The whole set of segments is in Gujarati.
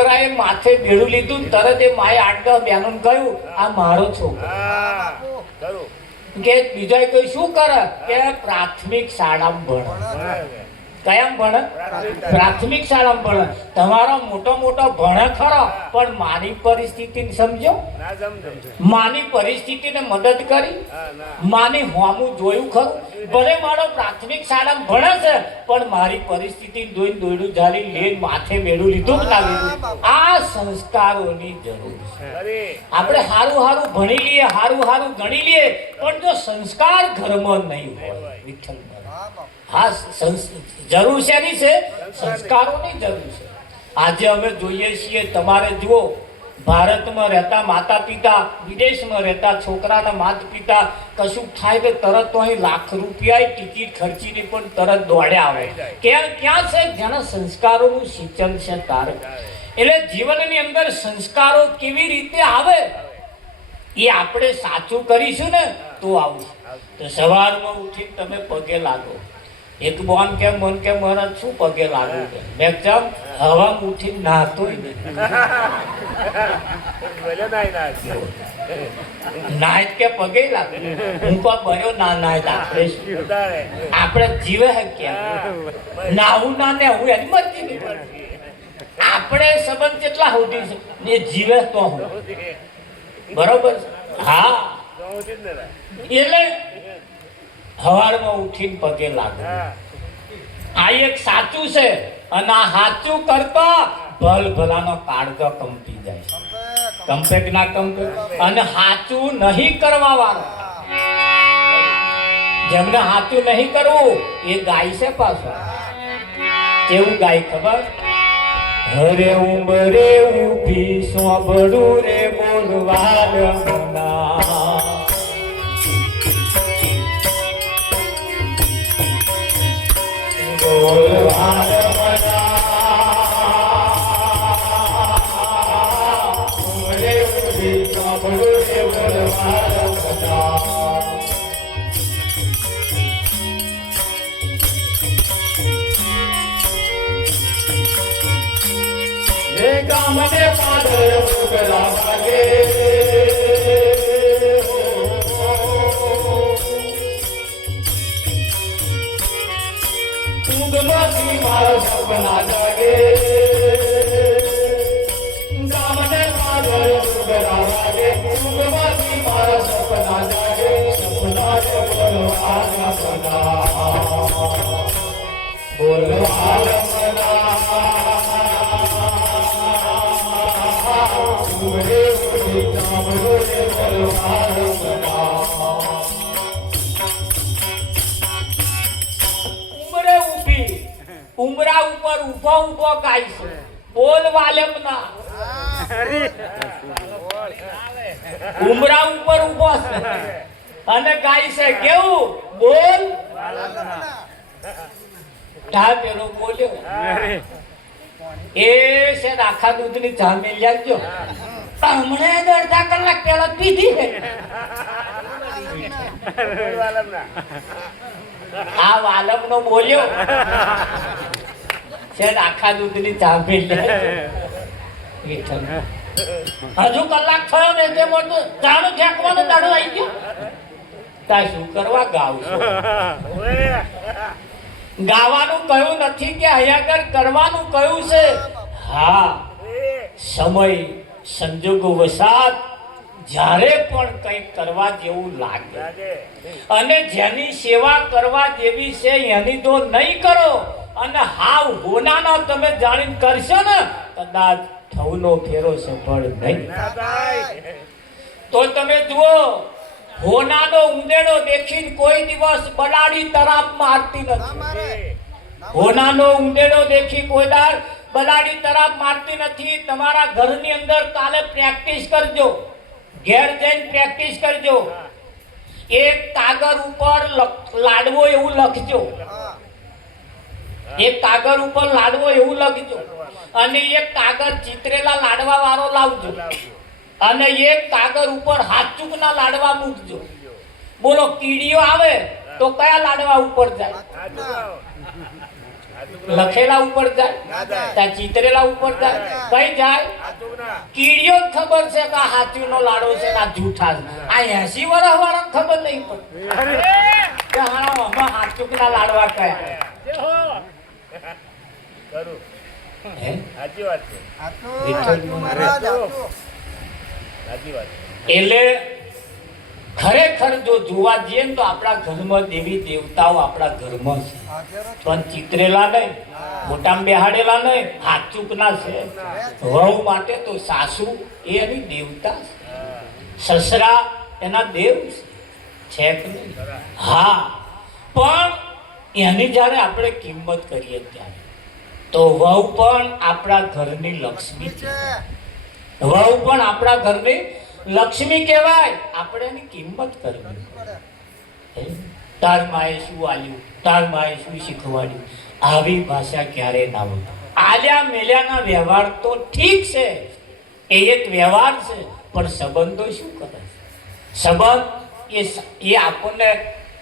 છોકરાએ માથે બેડું લીધું તરત એ માએ 8-10 બહેનોને કહ્યું આ મારો છોકરો કે બીજા કોઈ શું કરે કે પ્રાથમિક શાળામાં ભણે કયામ ભણે પ્રાથમિક શાળામાં ભણે તમારો મોટો મોટો ભણે ખરો પણ માની પરિસ્થિતિને સમજો માની પરિસ્થિતિને મદદ કરી માની હોમું જોયું ખરું ભલે મારો પ્રાથમિક શાળામાં ભણે છે પણ મારી પરિસ્થિતિ જોઈને દોયડું ઝાલી લઈને માથે બેડું લીધું કે ના લીધું આ સંસ્કારોની જરૂર છે આપણે હારું હારું ભણી લઈએ હારું હારું ગણી લઈએ પણ જો સંસ્કાર ઘરમાં નહીં હોય વિઠ્ઠલ હા જરૂર છે ની છે સંસ્કારોની જરૂર છે આજે અમે જોઈએ છીએ તમારે જુઓ ભારતમાં રહેતા માતા પિતા વિદેશમાં રહેતા છોકરાના માતા પિતા કશું થાય તો તરત અહીં લાખ રૂપિયા ટિકિટ ખર્ચીને પણ તરત દોડ્યા આવે ક્યાં છે જેના સંસ્કારોનું સિંચન છે તારે એટલે જીવનની અંદર સંસ્કારો કેવી રીતે આવે એ આપણે સાચું કરીશું ને તો આવશે તો સવારમાં ઉઠીને તમે પગે લાગો એક બોન કે મન કે મારા શું પગે લાગવું છે મેં કેમ હવામાં ઉઠીને નાહતોય નહીં નાય કે પગે લાગે હું કો બયો ના નાય આપણે જીવે હે કે નાવું ના ને હું એની મરજી આપણે સંબંધ કેટલા હોતી છે ને જીવે તો હું બરોબર હા એટલે હવારમાં ઉઠીને પગે લાગે આ એક સાચું છે અને આ સાચું કરતા ભલ ભલાનો કાળજો કંપી જાય કંપે કે ના કંપે અને સાચું નહીં કરવા વાળો જેમને સાચું નહીં કરવું એ ગાય છે પાછો કેવું ગાય ખબર હરે ઉંબરે ઉભી સોબડું રે બોલવાલ મના બોલવાલ મના ઉંબરે ઉભી સોબડું રે બોલવાલ મના કામને પાદર ઉગલા લાગે ઊંઘમાંથી મારા સપના જાગે કામને પાદર ઉગલા લાગે ઊંઘમાંથી મારા સપના જાગે સપના બોલવાના મના બોલવાના મના ઉમરા ઉપર ઉભો ઉભો ગાય છે બોલ વાલમ ના ઉમરા ઉપર ઉભો છે અને ગાય છે કેવું બોલ ઢા પેલો બોલ્યો એ છે આખા દૂધની ચા મેલ જાજો હમણાં અડધા કલાક પહેલા પીધી છે આ વાલમ નો બોલ્યો છે આખા દૂધની ચા મેલ હજુ કલાક થયો ને તે મોટું જાણું ફેંકવાનું દાડો આવી ગયો તા શું કરવા ગાવ ગાવાનું કયું નથી કે અહીંયા કરવાનું કયું છે હા સમય સંજોગો વસાત જ્યારે પણ કંઈક કરવા જેવું લાગે અને જેની સેવા કરવા જેવી છે એની તો નહીં કરો અને હાવ હોનાના તમે જાણીને કરશો ને કદાચ થવનો ફેરો સફળ નહીં તો તમે જુઓ હોનાનો ઉંદેડો દેખીને કોઈ દિવસ બલાડી તરાપ મારતી નથી હોનાનો ઉંદેડો દેખી કોઈ દાર બલાડી તરાપ મારતી નથી તમારા ઘરની અંદર કાલે પ્રેક્ટિસ કરજો ઘેર જઈને પ્રેક્ટિસ કરજો એક કાગળ ઉપર લાડવો એવું લખજો એક કાગળ ઉપર લાડવો એવું લખજો અને એક કાગળ ચિત્રેલા લાડવા વાળો લાવજો અને એક કાગળ ઉપર હાચુકના લાડવા મૂકજો બોલો કીડીઓ આવે તો કયા લાડવા ઉપર જાય લખેલા ઉપર જાય ત્યાં ચિતરેલા ઉપર જાય કઈ જાય કીડીઓ જ ખબર છે કે આ હાથીનો લાડો છે ને આ જૂઠા છે આ 80 વર્ષ વાળા ખબર નહીં પડતી કે આમાં હાથુકના લાડવા કયા એટલે ખરેખર જો જોવા જઈએ ને તો આપણા ઘરમાં દેવી દેવતાઓ આપણા ઘરમાં છે પણ ચિતરેલા નહીં મોટામાં બેહાડેલા નહીં હાથચૂકના છે વહુ માટે તો સાસુ એ એની દેવતા છે સસરા એના દેવ છે કે નહીં હા પણ એની જ્યારે આપણે કિંમત કરીએ ત્યારે તો વહુ પણ આપણા ઘરની લક્ષ્મી છે વહુ પણ આપણા ઘરની લક્ષ્મી કહેવાય આપણે એની કિંમત કરવી તાર માએ શું આલ્યું તાર માએ શું શીખવાડ્યું આવી ભાષા ક્યારે ના હોય આલ્યા મેલ્યાના વ્યવહાર તો ઠીક છે એ એક વ્યવહાર છે પણ સંબંધો શું કરે સંબંધ એ આપણને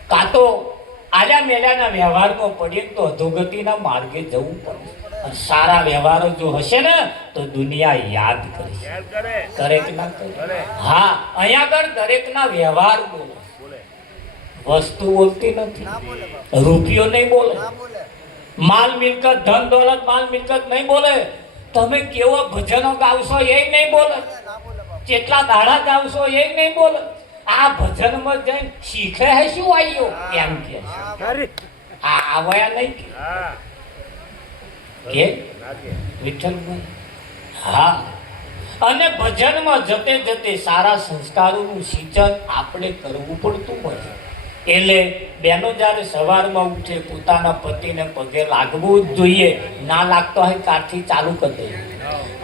કાં તો આલ્યા મેલ્યાના વ્યવહારમાં પડીએ તો અધોગતિના માર્ગે જવું પડે સારા વ્યવહારો જો હશે ને તો દુનિયા યાદ કરે કે ના કરે હા અહીંયા આગળ દરેકના વ્યવહાર બોલે વસ્તુ બોલતી નથી રૂપિયો નહીં બોલે માલ મિલકત ધન દોલત માલ મિલકત નહીં બોલે તમે કેવો ભજનો ગાવશો એ નહીં બોલે કેટલા દાડા ગાવશો એ નહીં બોલે આ ભજનમાં જઈને શીખે હે શું આવ્યો એમ કે આ આવયા નહીં કે વિઠ્ઠલ હા અને ભજનમાં જતે જતે સારા સંસ્કારોનું સિંચન આપણે કરવું પડતું હોય એટલે બેનો જ્યારે સવારમાં ઉઠે પોતાના પતિને પગે લાગવું જ જોઈએ ના લાગતો હોય કારથી ચાલુ કરી દઈએ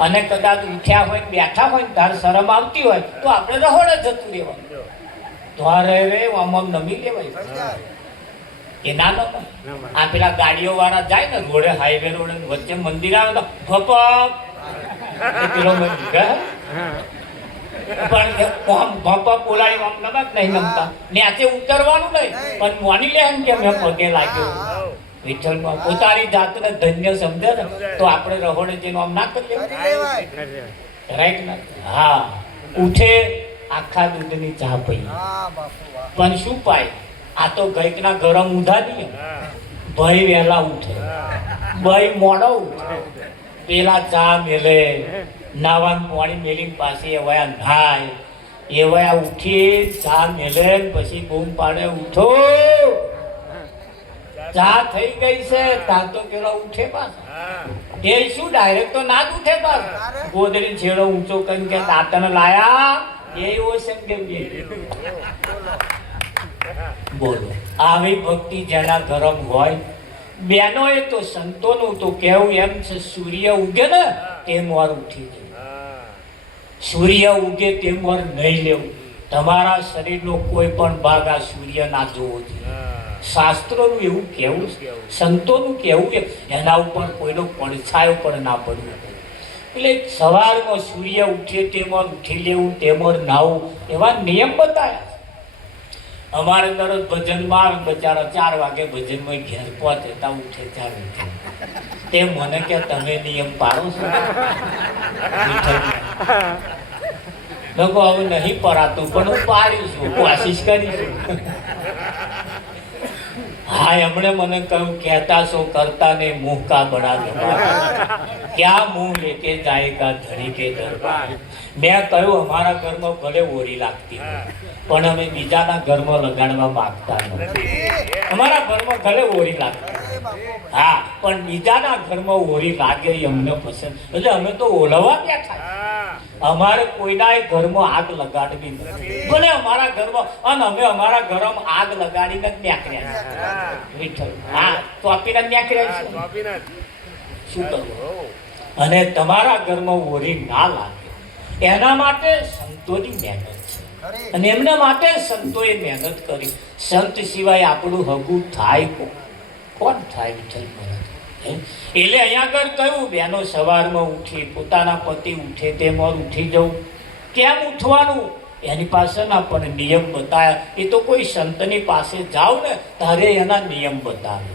અને કદાચ ઉઠ્યા હોય બેઠા હોય ત્યારે શરમ આવતી હોય તો આપણે રહોડે જતું રહેવાનું દ્વારે રે આમ નમી લેવાય એ ના આ પેલા ગાડીઓ વાળા જાય ને રોડે હાઈવે રોડે વચ્ચે મંદિર આવે તો ભપક પેલો મંદિર પણ ભપક બોલાડી આમ નમત નહીં નમતા ન્યાચે ઉતરવાનું નહીં પણ માની લે કે મેં પગે લાગ્યો વિઠ્ઠલમાં પોતાની જાતને ધન્ય સમજે ને તો આપણે રહોડે જઈને આમ ના કરી લેવાય રાઈટ ના હા ઉઠે આખા દૂધની ચા પી પણ શું પાય આ તો ગઈકના ગરમ ઊંધા નહીં ભાઈ વહેલા ઉઠે ભાઈ મોડો ઉઠે પેલા ચા મેલે નાવાનું પાણી મેલીને પાસે એવાયા નાય એવાયા ઉઠી ચા મેલે પછી બૂમ પાડે ઉઠો ચા થઈ ગઈ છે ત્યાં તો પેલો ઉઠે પાછા એ શું ડાયરેક્ટ તો ના જ ઉઠે પાછા ગોદડી છેડો ઊંચો કરીને કે દાંતણ લાયા એવો છે બોલો આવી ભક્તિ જેના ગરમ હોય બેનો એ તો સંતોનું તો કેવું એમ છે સૂર્ય ઉગે ને તેમ વાર ઉઠી જાય સૂર્ય ઉગે તેમ વાર નહીં લેવું તમારા શરીરનો કોઈ પણ ભાગ આ સૂર્ય ના જોવો જોઈએ શાસ્ત્રોનું એવું કેવું સંતોનું કેવું કે એના ઉપર કોઈનો પડછાયો પણ ના પડવો એટલે સવારમાં સૂર્ય ઉઠે તેમ ઉઠી લેવું તેમ નાવું એવા નિયમ બતાવ્યા અમારે દરરોજ ભજનમાં બચારા 4 વાગે ભજનમાં ઘેર પહોંચતા ઉઠે 4 વાગે તે મને કે તમે નિયમ પાડો છો લોકો હવે નહીં પરાતું પણ હું પાડ્યું છું કોશિશ કરીશું હા એમણે મને કહ્યું કહેતા છો કરતા ને મુંહ કા બડા દરબાર ક્યાં મુંહ લેકે જાયેગા ધણી કે દરબાર મેં કહ્યું અમારા ઘરમાં ભલે ઓરી લાગતી પણ અમે બીજાના ઘરમાં લગાડવા માંગતા નથી અમારા ઘરમાં ભલે ઓરી લાગતી હા પણ બીજાના ઘરમાં ઓરી લાગે એ અમને પસંદ એટલે અમે તો ઓલવા બેઠા અમારે કોઈના ઘરમાં આગ લગાડવી નથી ભલે અમારા ઘરમાં અને અમે અમારા ઘરમાં આગ લગાડીને જ નીકળ્યા વિઠ્ઠલ હા ચોપીને નીકળ્યા શું કરવું અને તમારા ઘરમાં ઓરી ના લાગે એના માટે સંતોની મહેનત છે અને એમના માટે સંતોએ મહેનત કરી સંત સિવાય આપણું હગું થાય કોણ થાય વિઠ્ઠલ એટલે અહીંયા આગળ કહ્યું બેનો સવારમાં ઉઠી પોતાના પતિ ઉઠે તેમ ઉઠી જવું કેમ ઉઠવાનું એની પાસેના પણ નિયમ બતાવ્યા એ તો કોઈ સંતની પાસે જાઓ ને તારે એના નિયમ બતાવે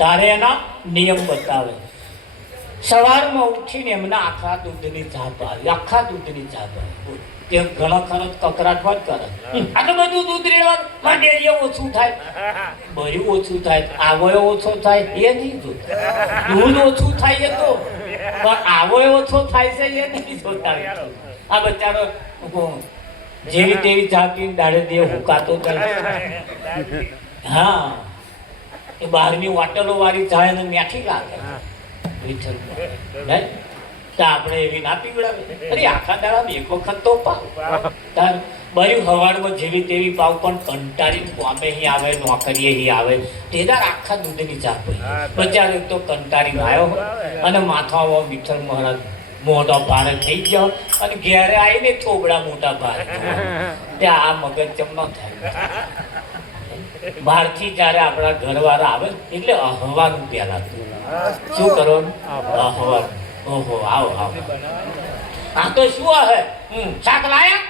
તારે એના નિયમ બતાવે. સવારમાં ઉઠીને એમના આખા દૂધની ચા પાવી, આખા દૂધની ચા પાવી. તે ઘણા ખરચ કકરાટ વાત કરે, આટલું બધું દૂધ રેવાનું માટે ઓછું થાય, ભર્યું ઓછું થાય, આવયો ઓછો થાય એ નહીં જોતા. દૂધ ઓછું થાય એ તો, પણ આવયો ઓછો થાય છે એ નહીં જોતા. આ બચારો જેવી તેવી ચા પીને દાડે દેહ હુકાતો જાય. હા, એ બહારની હોટલો વાળી ચા એને મીઠી લાગે. આપણે એવી ના પીવડાવે. અરે આખા દાડા એક વખત તો પાવ. બર્યું હવારમાં જેવી તેવી પાવ, પણ કંટાળી કોમે આવે, નોકરીએ આવે, તેદાર આખા દૂધની ચા પી. બચારો તો કંટાળી આવ્યો અને માથા વિઠ્ઠલ મહારાજ મોટો ભારે થઈ ગયો અને ઘેરે આવીને થોબડા મોટા ભારે. ત્યાં આ મગજ ચમનો થાય. બહારથી જયારે આપણા ઘરવાળા આવે એટલે અહવાનું પેલા શું કરવાનું? અહવાનું. ઓહો, આવો આવો. આ તો શું હે? શાક લાયા?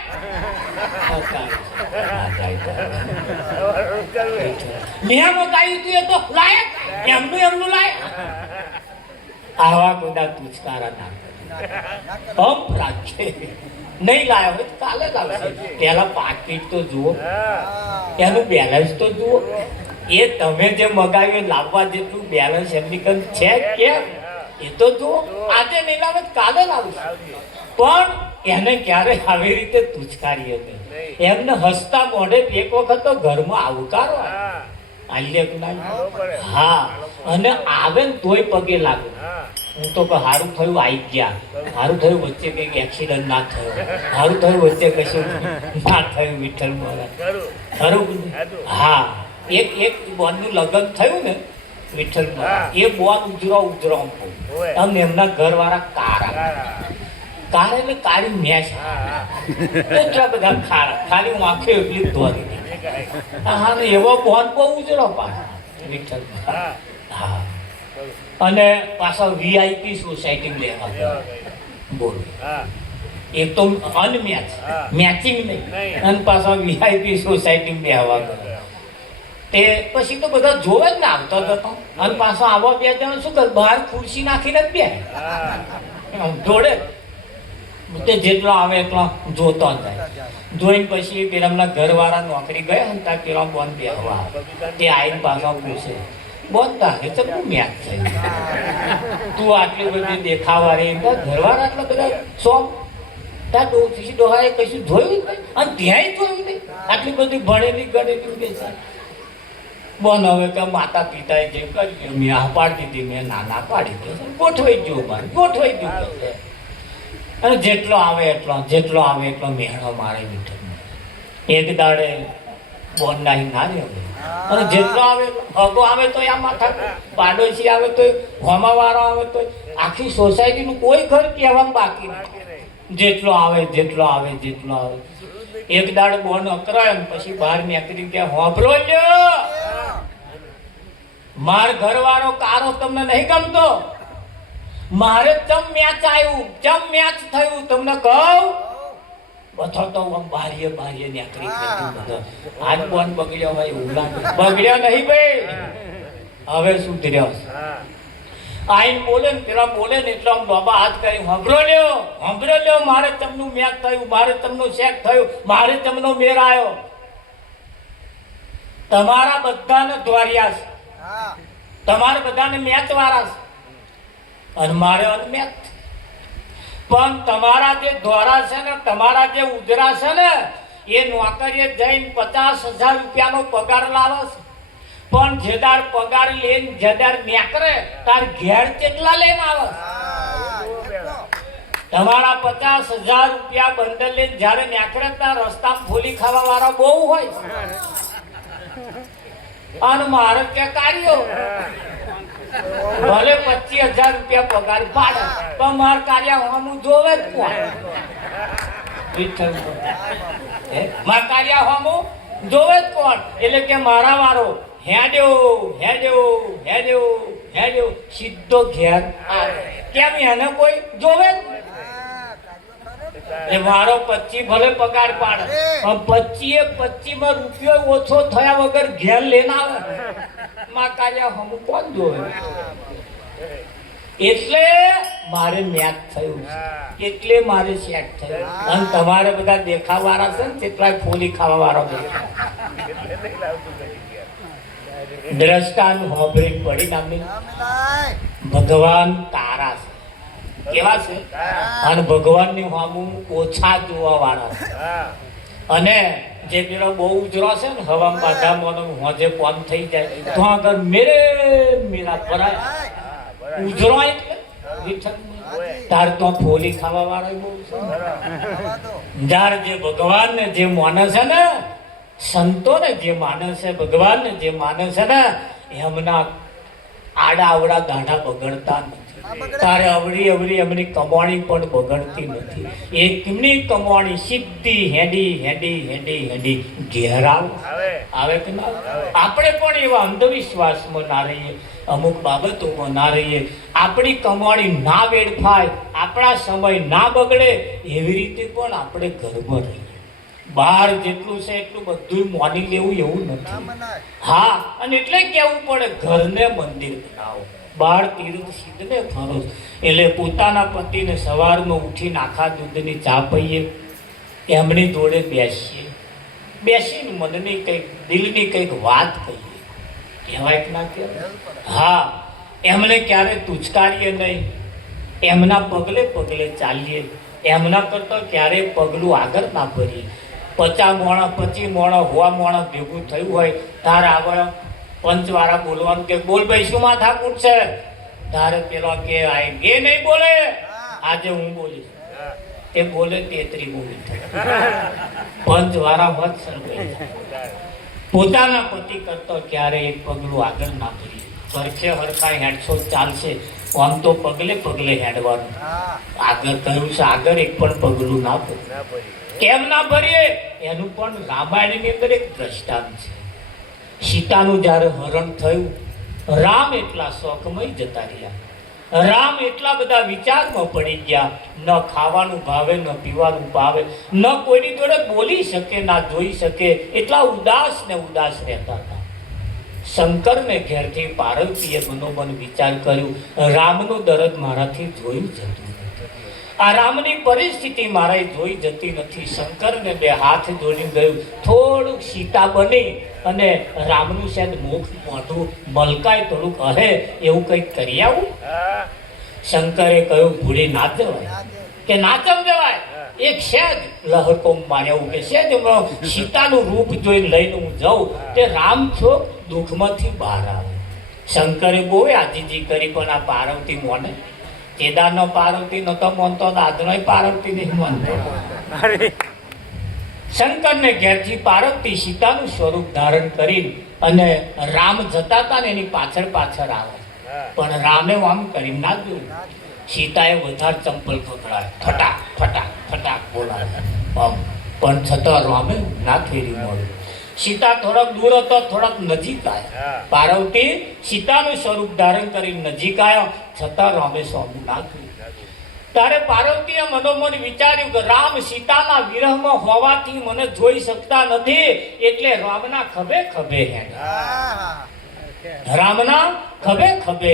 મેં મગાવ્યું તું એ તો લાયા, એમનું લાયા. આવા બધા તુચકારા ના પંપ રાખે. નહીં લાયો હોય કાલે લાવશે. પેલા પાકીટ તો જુઓ, એનું બેલેન્સ તો જુઓ. એ તમે જે મગાવ્યું લાવવા જેટલું બેલેન્સ એમની કન છે કે એ તો જુઓ. આજે નહીં લાવે કાલે લાવશે. પણ એને ક્યારે આવી રીતે તુચકારી હતી? એમને હસતા મોઢે એક વખત તો ઘરમાં આવકારો. હા, અને આવે ને તોય પગે લાગે. હું તો સારું થયું આવી ગયા, સારું થયું વચ્ચે કઈક એક્સિડન્ટ ના થયો, સારું થયું વચ્ચે કશું ના થયું. વિઠ્ઠલ મહારાજ ખરું. હા, એક બોનનું લગ્ન થયું ને વિઠ્ઠલ મહારાજ, એ બોન ઉજરો અને એમના ઘરવાળા કારા એટલે કાળી મેચ. એટલા બધા ખારા, ખાલી હું આંખે એટલી ધોરી. હા, ને એવો બોન બહુ ઉજરો પાછા વિઠ્ઠલ. હા, અને પાછા વીઆઈપી સોસાયટી લેવા. બોલો, એક તો અનમેચ, મેચિંગ નહીં, અને પાછા વીઆઈપી સોસાયટી બેહવા ગયો. તે પછી તો બધા જોવે જ ને આવતો હતો. અને પાછો આવો બે જણ શું કર, બહાર ખુરશી નાખીને જ બે જોડે. તે જેટલો આવે એટલો જોતો જાય. જોઈને પછી પેલા ઘરવાળા નોકરી ગયા ને ત્યાં પેલા બોન બેહવા. તે આવીને પાછા પૂછે, બોન તારે ચમનું મેચ થઈ, તું આટલી બધી દેખાવા રહી. ઘરવાળા આટલા બધા સોમ ત્યાં ડોહાએ કશું જોયું નહીં, અને ત્યાંય જોયું નહીં. આટલી બધી ભણેલી ગણેલી બેસા. બોન હવે કે માતા પિતાએ જે કર્યું મેં આ પાડી દીધી, મેં નાના પાડી દીધી. ગોઠવાઈ ગયું, મારે ગોઠવાઈ ગયું. અને જેટલો આવે એટલો મેળો મારે વિઠ્ઠલ. એક દાડે બોન નાહી ના રહ્યો. અને જેટલો આવે હગો આવે તો આ માથા, પાડોશી આવે તો, હોમાવાળો આવે તો, આખી સોસાયટીનું કોઈ ઘર કહેવામાં બાકી નથી. જેટલો આવે. એક દાડે બોન અકરાય પછી બહાર નીકળી ગયા, હોભરો લ્યો, માર ઘરવાળો કારો તમને નહીં ગમતો, મારે ચમ મેચ આવ્યું, ચમ મેચ થયું તમને કહું. બધો તો બારીએ નીકળી ગયો. આજ બોન બગડ્યો ભાઈ, બગડ્યો નહીં ભાઈ, હવે સુધર્યો. આઈન બોલે ને પેલા બોલે ને એટલે આમ બાબા હાથ કરી, હંભરો લ્યો, મારે તમનું મેચ થયું, મારે તમનું શેક થયું, મારે તમનો મેર આવ્યો. તમારા બધાને દ્વાર્યા છે, તમારે બધાને મેચ વાળા છે, અને મારે અનમેચ. પણ તમારા જે દ્વારા છે ને, તમારા જે ઉજરા છે ને, એ નોકરીએ જઈને 50,000 રૂપિયાનો પગાર લાવે છે. પણ જેદાર પગાર લઈને જેદાર નેકરે તાર ઘેર કેટલા લઈને આવે? તમારા 50,000 રૂપિયા બંડલ લઈને જયારે નેકરે ત્યાં રસ્તામાં ફૂલી ખાવા વાળા બહુ હોય. અને મારે કે કાર્યો ભલે 25,000 રૂપિયા પગાર પાડે, પણ માર કાર્યા હોમું જોવે જ કોણ? માર કાર્યા હોમું જોવે જ કોણ? એટલે કે મારા વાળો હેડ્યો સીધો ઘેર. કેમ એને કોઈ જોવે? એ મારો 25 ભલે પગાર પાડે પણ 25 માં રૂપિયો ઓછો થયા વગર ઘેર લેને આવે માં કાયા હમ કોણ જોવે એટલે મારે મેચ થયું છે એટલે મારે સેટ થયું અને તમારે બધા દેખાવાળા છે ને કેટલાય ફોલી ખાવા વાળા દ્રષ્ટાનું હોબરી પડી નામની ભગવાન તારા છે કેવા છે અને ભગવાનની સામું ઓછા જોવા વાળા છે અને જે પેલો બહુ ઉજરો છે ને હવા બાધા મોનો હોજે કોમ થઈ જાય તો આગળ મેરા પરાય ઉજરો એટલે તાર તો ફોલી ખાવા વાળા બહુ છે જાર જે ભગવાન ને જે માને છે ને સંતો ને જે માને છે ભગવાન ને જે માને છે ને એમના આડા અવડા દાઢા બગડતા નથી તારે અવળી એમની કમાણી પણ બગડતી નથી એકની કમાણી સીધી હેડી ઘેર આવે કે ના આપણે પણ એવા અંધવિશ્વાસમાં ના રહીએ અમુક બાબતોમાં ના રહીએ આપણી કમાણી ના વેડફાય આપણા સમય ના બગડે એવી રીતે પણ આપણે ઘરમાં રહીએ બહાર જેટલું છે એટલું બધું માની લેવું એવું નથી હા અને એટલે કેવું પડે ઘરને મંદિર બનાવો બહાર તીર્થ સિદ્ધને ફરો એટલે પોતાના પતિને સવારમાં ઉઠીને આખા દૂધની ચા પીએ એમની જોડે બેસીને મનની કંઈક દિલની કંઈક વાત કહીએ કહેવાય કે ના કહેવાય હા એમને ક્યારે તુચકારીએ નહીં એમના પગલે ચાલીએ એમના કરતાં ક્યારેય પગલું આગળ ના ભરીએ 50 મોણા 25 મોણા 100 મોણા ભેગું થયું હોય તાર આગળ પંચવાળા બોલવાનું કે બોલ ભાઈ શું માથા કૂટશે તારે પેલો કે આય એ નહીં બોલે આજે હું બોલીશ તે બોલે 33 બોલી પંચવાળા મત સરભાઈ પોતાના પતિ કરતો ક્યારે એક પગલું આગળ ના ભરીએ પરખે હરખા હેડશો ચાલશે આમ તો પગલે હેડવાનું આગળ કહ્યું છે આગળ એક પણ પગલું ના ભરીએ કેમ ના ભરીએ એનું પણ રામાયણની અંદર એક દ્રષ્ટાંત છે સીતાનું જ્યારે હરણ થયું રામ એટલા શોકમય જતા રહ્યા રામ એટલા બધા વિચારમાં પડી ગયા ન ખાવાનું ભાવે ન પીવાનું ભાવે ન કોઈની જોડે બોલી શકે ના જોઈ શકે એટલા ઉદાસ રહેતા હતા શંકરને ઘેરથી પાર્વતીએ મનોમન વિચાર કર્યું રામનું દર્દ મારાથી જોયું જતું આ રામની પરિસ્થિતિ મારે જોઈ જતી નથી શંકરને બે હાથ જોડીને ગયું થોડુંક સીતા બની અને રામનું શાયદ મુખ મોઢું મલકાય થોડુંક હે એવું કંઈક કરી આવું શંકરે કહ્યું ભૂલી ના જવાય કે નાચમ જવાય એક સેજ લહરકો માર્યા કે સેજ સીતાનું રૂપ જોઈને લઈને હું જાઉં તે રામ છોક દુઃખમાંથી બહાર આવે શંકરે બહુ આજીજી કરી પણ આ પાર્વતી મોને કેદારનો પાર્વતી નતો માનતો આજનો પાર્વતી નહીં માનતો શંકરને ઘેરથી પાર્વતી સીતાનું સ્વરૂપ ધારણ કરી અને રામ જતા હતા ને એની પાછળ આવે પણ રામે આમ કરી ના જોયું સીતાએ વધારે ચંપલ ખખડાય ફટાક બોલાવે પણ છતાં રામે ના ફેરી મળ્યું સીતા થોડાક દૂર હતો થોડાક નજીક આવ્યા પાર્વતી સીતાનું સ્વરૂપ ધારણ કરી નજીક આવ્યો છતાં રામે સ્વામી ના થયું તારે પાર્વતીએ મનોમન વિચાર્યું કે રામ સીતાના વિરહમાં હોવાથી મને જોઈ શકતા નથી એટલે રામના ખભે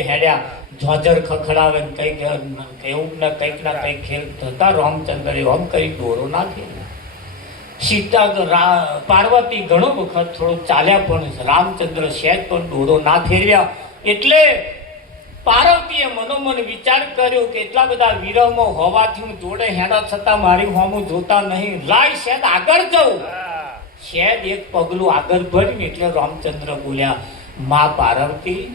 હેડ્યા જોજર ખખડાવે કંઈક એવું ને કંઈક ના કંઈક ખેલ થતા રામચંદ્રે આમ કરી દોરો નાખી સીતા પાર્વતી ઘણો વખત થોડુંક ચાલ્યા પણ રામચંદ્ર સહેજ પણ દોરો ના ફેરવ્યા એટલે પાર્વતીએ મનોમન વિચાર કર્યો કે એટલા બધા વિરહમાં હોવાથી હું જોડે હેડા છતાં મારી હોમું જોતા નહીં લાય સહેજ આગળ જવું સહેજ એક પગલું આગળ ભર્યું એટલે રામચંદ્ર બોલ્યા માં પાર્વતી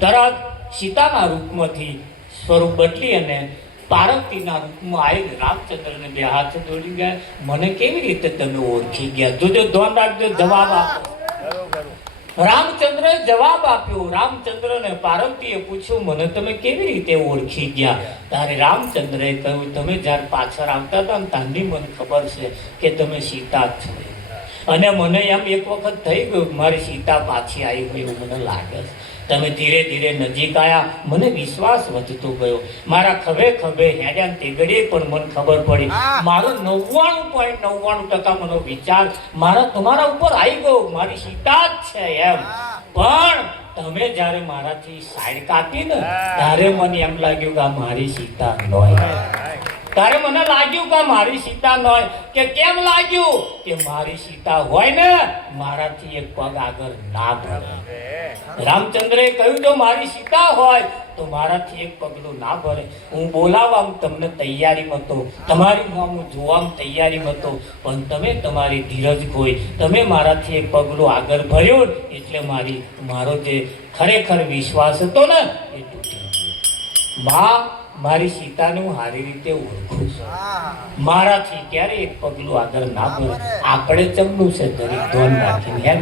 તરત સીતાના રૂપમાંથી સ્વરૂપ બદલી અને પાર્વતીના રૂપમાં આવી રામચંદ્રને બે હાથ જોડી ગયા મને કેવી રીતે તમે ઓળખી ગયા જોજો ધ્યાન રાખજો જવાબ આપો રામચંદ્રએ જવાબ આપ્યો રામચંદ્રને પાર્વતીએ પૂછ્યું મને તમે કેવી રીતે ઓળખી ગયા ત્યારે રામચંદ્રએ કહ્યું તમે જ્યારે પાછળ આવતા હતા ને તારની મને ખબર છે કે તમે સીતા જ છો અને મને એમ એક વખત થઈ ગયું મારી સીતા પાછી આવી હોય એવું મને લાગે છે તમે ધીરે ધીરે નજીક આવ્યા, મને વિશ્વાસ વધતો ગયો. મારા ખભે ખભે હેડ્યા તે ઘડીએ પણ મને ખબર પડી મારો 99.99% મને વિચાર મારા તમારા ઉપર આવી ગયો, મારી સીતા જ છે એમ. પણ તમે જ્યારે મારાથી સાઈડ કાપી ને ત્યારે મને એમ લાગ્યું કે આ મારી સીતા નહોય. ત્યારે મને લાગ્યું કે મારી સીતા નહોય. કે કેમ લાગ્યું? કે મારી સીતા હોય ને મારાથી એક પગ આગળ ના ભરે. રામચંદ્રએ કહ્યું જો મારી સીતા હોય તો મારાથી એક પગલું ના ભરે. હું બોલાવવામાં તમને તૈયારીમાં હતો, તમારી હું જોવામાં તૈયારીમાં હતો, પણ તમે તમારી ધીરજ ખોઈ, તમે મારાથી એક પગલું આગળ ભર્યું એટલે મારો જે ખરેખર વિશ્વાસ હતો ને એ તૂટી ગયો. માં મારી સીતાને હું સારી રીતે ઓળખું છું. મારાથી ક્યારે એક પગલું આગળ ના ભરે. આપણે ચમનું છે દરેક ધોન રાખીને એમ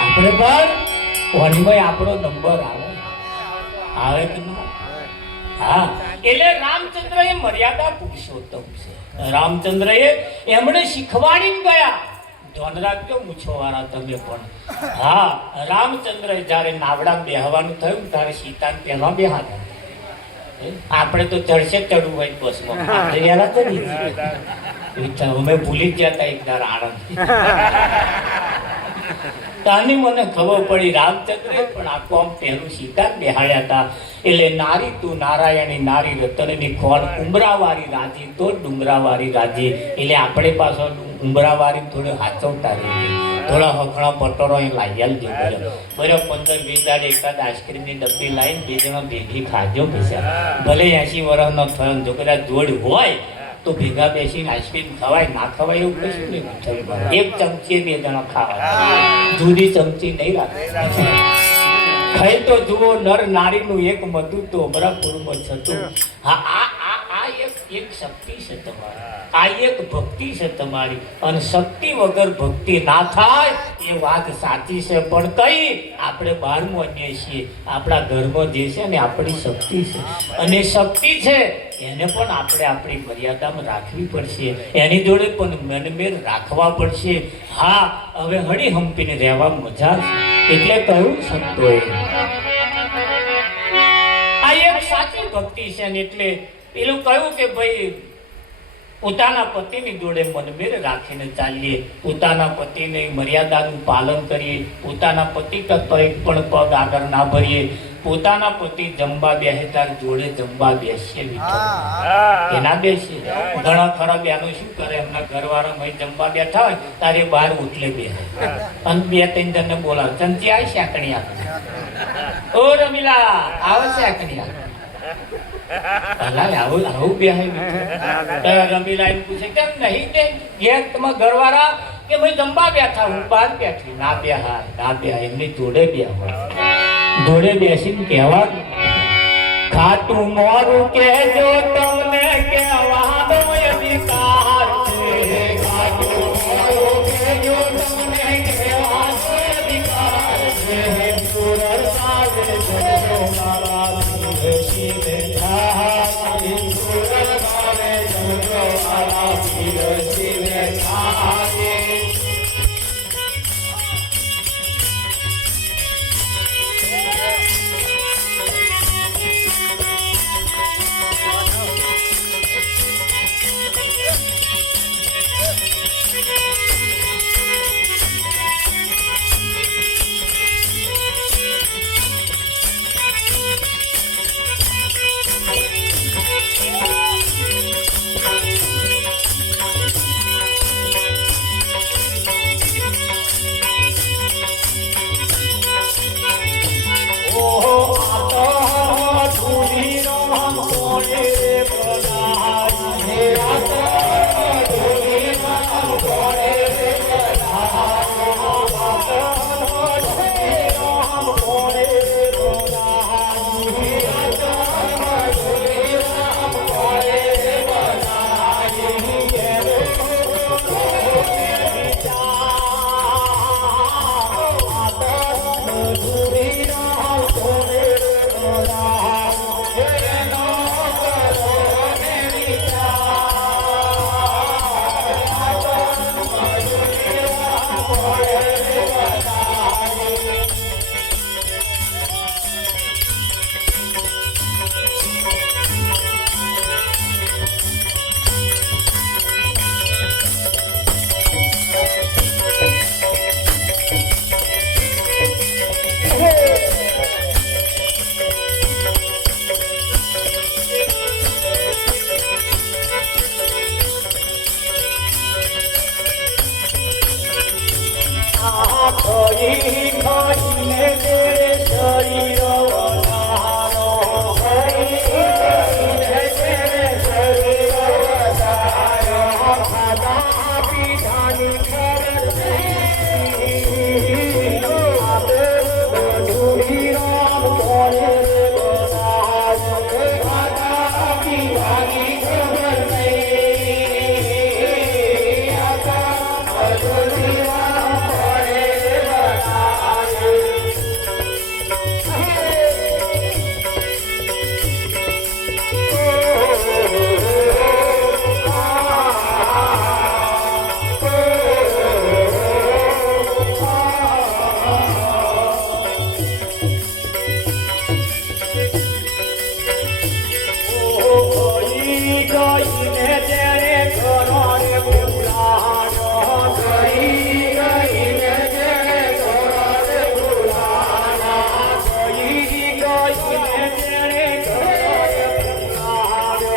આપણે પણ વનમય આપણો નંબર આવે કે ના? હા, એટલે રામચંદ્ર એ મર્યાદા પુરુષોત્તમ છે. રામચંદ્ર એમણે શીખવાડીને ગયા. ધ્યાન રાખજો મૂછોવાળા તમે પણ. હા, રામચંદ્ર જયારે નાવડામાં બેહવાનું થયું ત્યારે સીતાને પહેલા બેહાડ્યા. આપણે તો ચડશે ચડવું હોય બસમાં, આપણે વહેલા ચડી અમે ભૂલી જ જતા એકદાર આણંદ. તાની મને ખબર પડી રામચંદ્રે પણ આખું આમ પહેલું સીતા બેહાડ્યા હતા. એટલે નારી તું નારાયણી નારી રતનની ખોડ ઉમરાવાળી રાજી તો ડુંગરાવાળી રાજી. એટલે આપણે પાછળ ઉમરાવાળી થોડું હાચવતા રહી, થોડા હખણા પટોરો અહીં લાગ્યા જેવું બરાબર. 15-20 દાડે એકાદ આઈસ્ક્રીમની ડબ્બી લાવીને 2 જણા ભેગી ખાજો પૈસા. ભલે 80 વર્ષનો થયો, જો કદાચ જોડ હોય તો ભેગા બેસીને આઈસ્ક્રીમ ખવાય, ના ખવાય એવું કશું નહીં. એક ચમચી 2 જણા ખાવાય, જુદી ચમચી નહીં રાખે. ખાઈ તો જુઓ નર નારીનું એક મધુ તો અમરાપુરમાં છતું. હા, આ એક શક્તિ છે તમારી, આ એક ભક્તિ છે તમારી. અને શક્તિ વગર ભક્તિ ના થાય એ વાત સાચી છે. પણ કઈ આપણે બહાર માનીએ છીએ, આપણા ઘરમાં જે છે ને આપણી શક્તિ છે. અને શક્તિ છે એને પણ આપણે આપણી મર્યાદામાં રાખવી પડશે, એની જોડે પણ મનમેર રાખવા પડશે. હા, હવે હળી હંપીને રહેવા મજા છે. એટલે કહ્યું સંતોએ આ એક સાચી ભક્તિ છે. ને એટલે પેલું કહ્યું કે ભાઈ પોતાના પતિની જોડે મનમેર રાખીને ચાલીએ, પોતાના પતિની મર્યાદાનું પાલન કરીએ, પોતાના પતિ કરતા એક પણ પગ આગળ ના ભરીએ, પોતાના પતિ જમવા બેસે તાર જોડે જમવા બેસીએ. કે ના બેસીએ? ઘણા ખરા બહેનો શું કરે, એમના ઘરવાળા જમવા બેઠા હોય તારે બહાર ઉઠલે બેસે અને 2-3 જણને બોલાવે, ચમચી આવી શાકણી આપે, ઓ રમીલા આવે શાકણી આપે. આવું બેહાય રમીલા એમ પૂછે કેમ નહીં તે ઘેર તમારા ઘરવાળા કે ભાઈ જમવા બેઠા, હું બહાર બેઠી. ના બેહાય એમની જોડે બેહવા, જોડે બેસીને કહેવાનું ખાટું મોરું કહેજો તમને કહેવાનો અધિકાર છે. ખાટું મોરું કહેજો તમને કહેવાનો અધિકાર છે. સુરત સાજે જજો મારા શિવે થાય, સુરત સાજે જજો મારા શિવે થાય. જેણે કરો રે ભૂલાનો ગઈ ગઈને જેણે કરો રે ભૂલાના ગઈ ગઈને જેણે કરો રે ભૂલાનો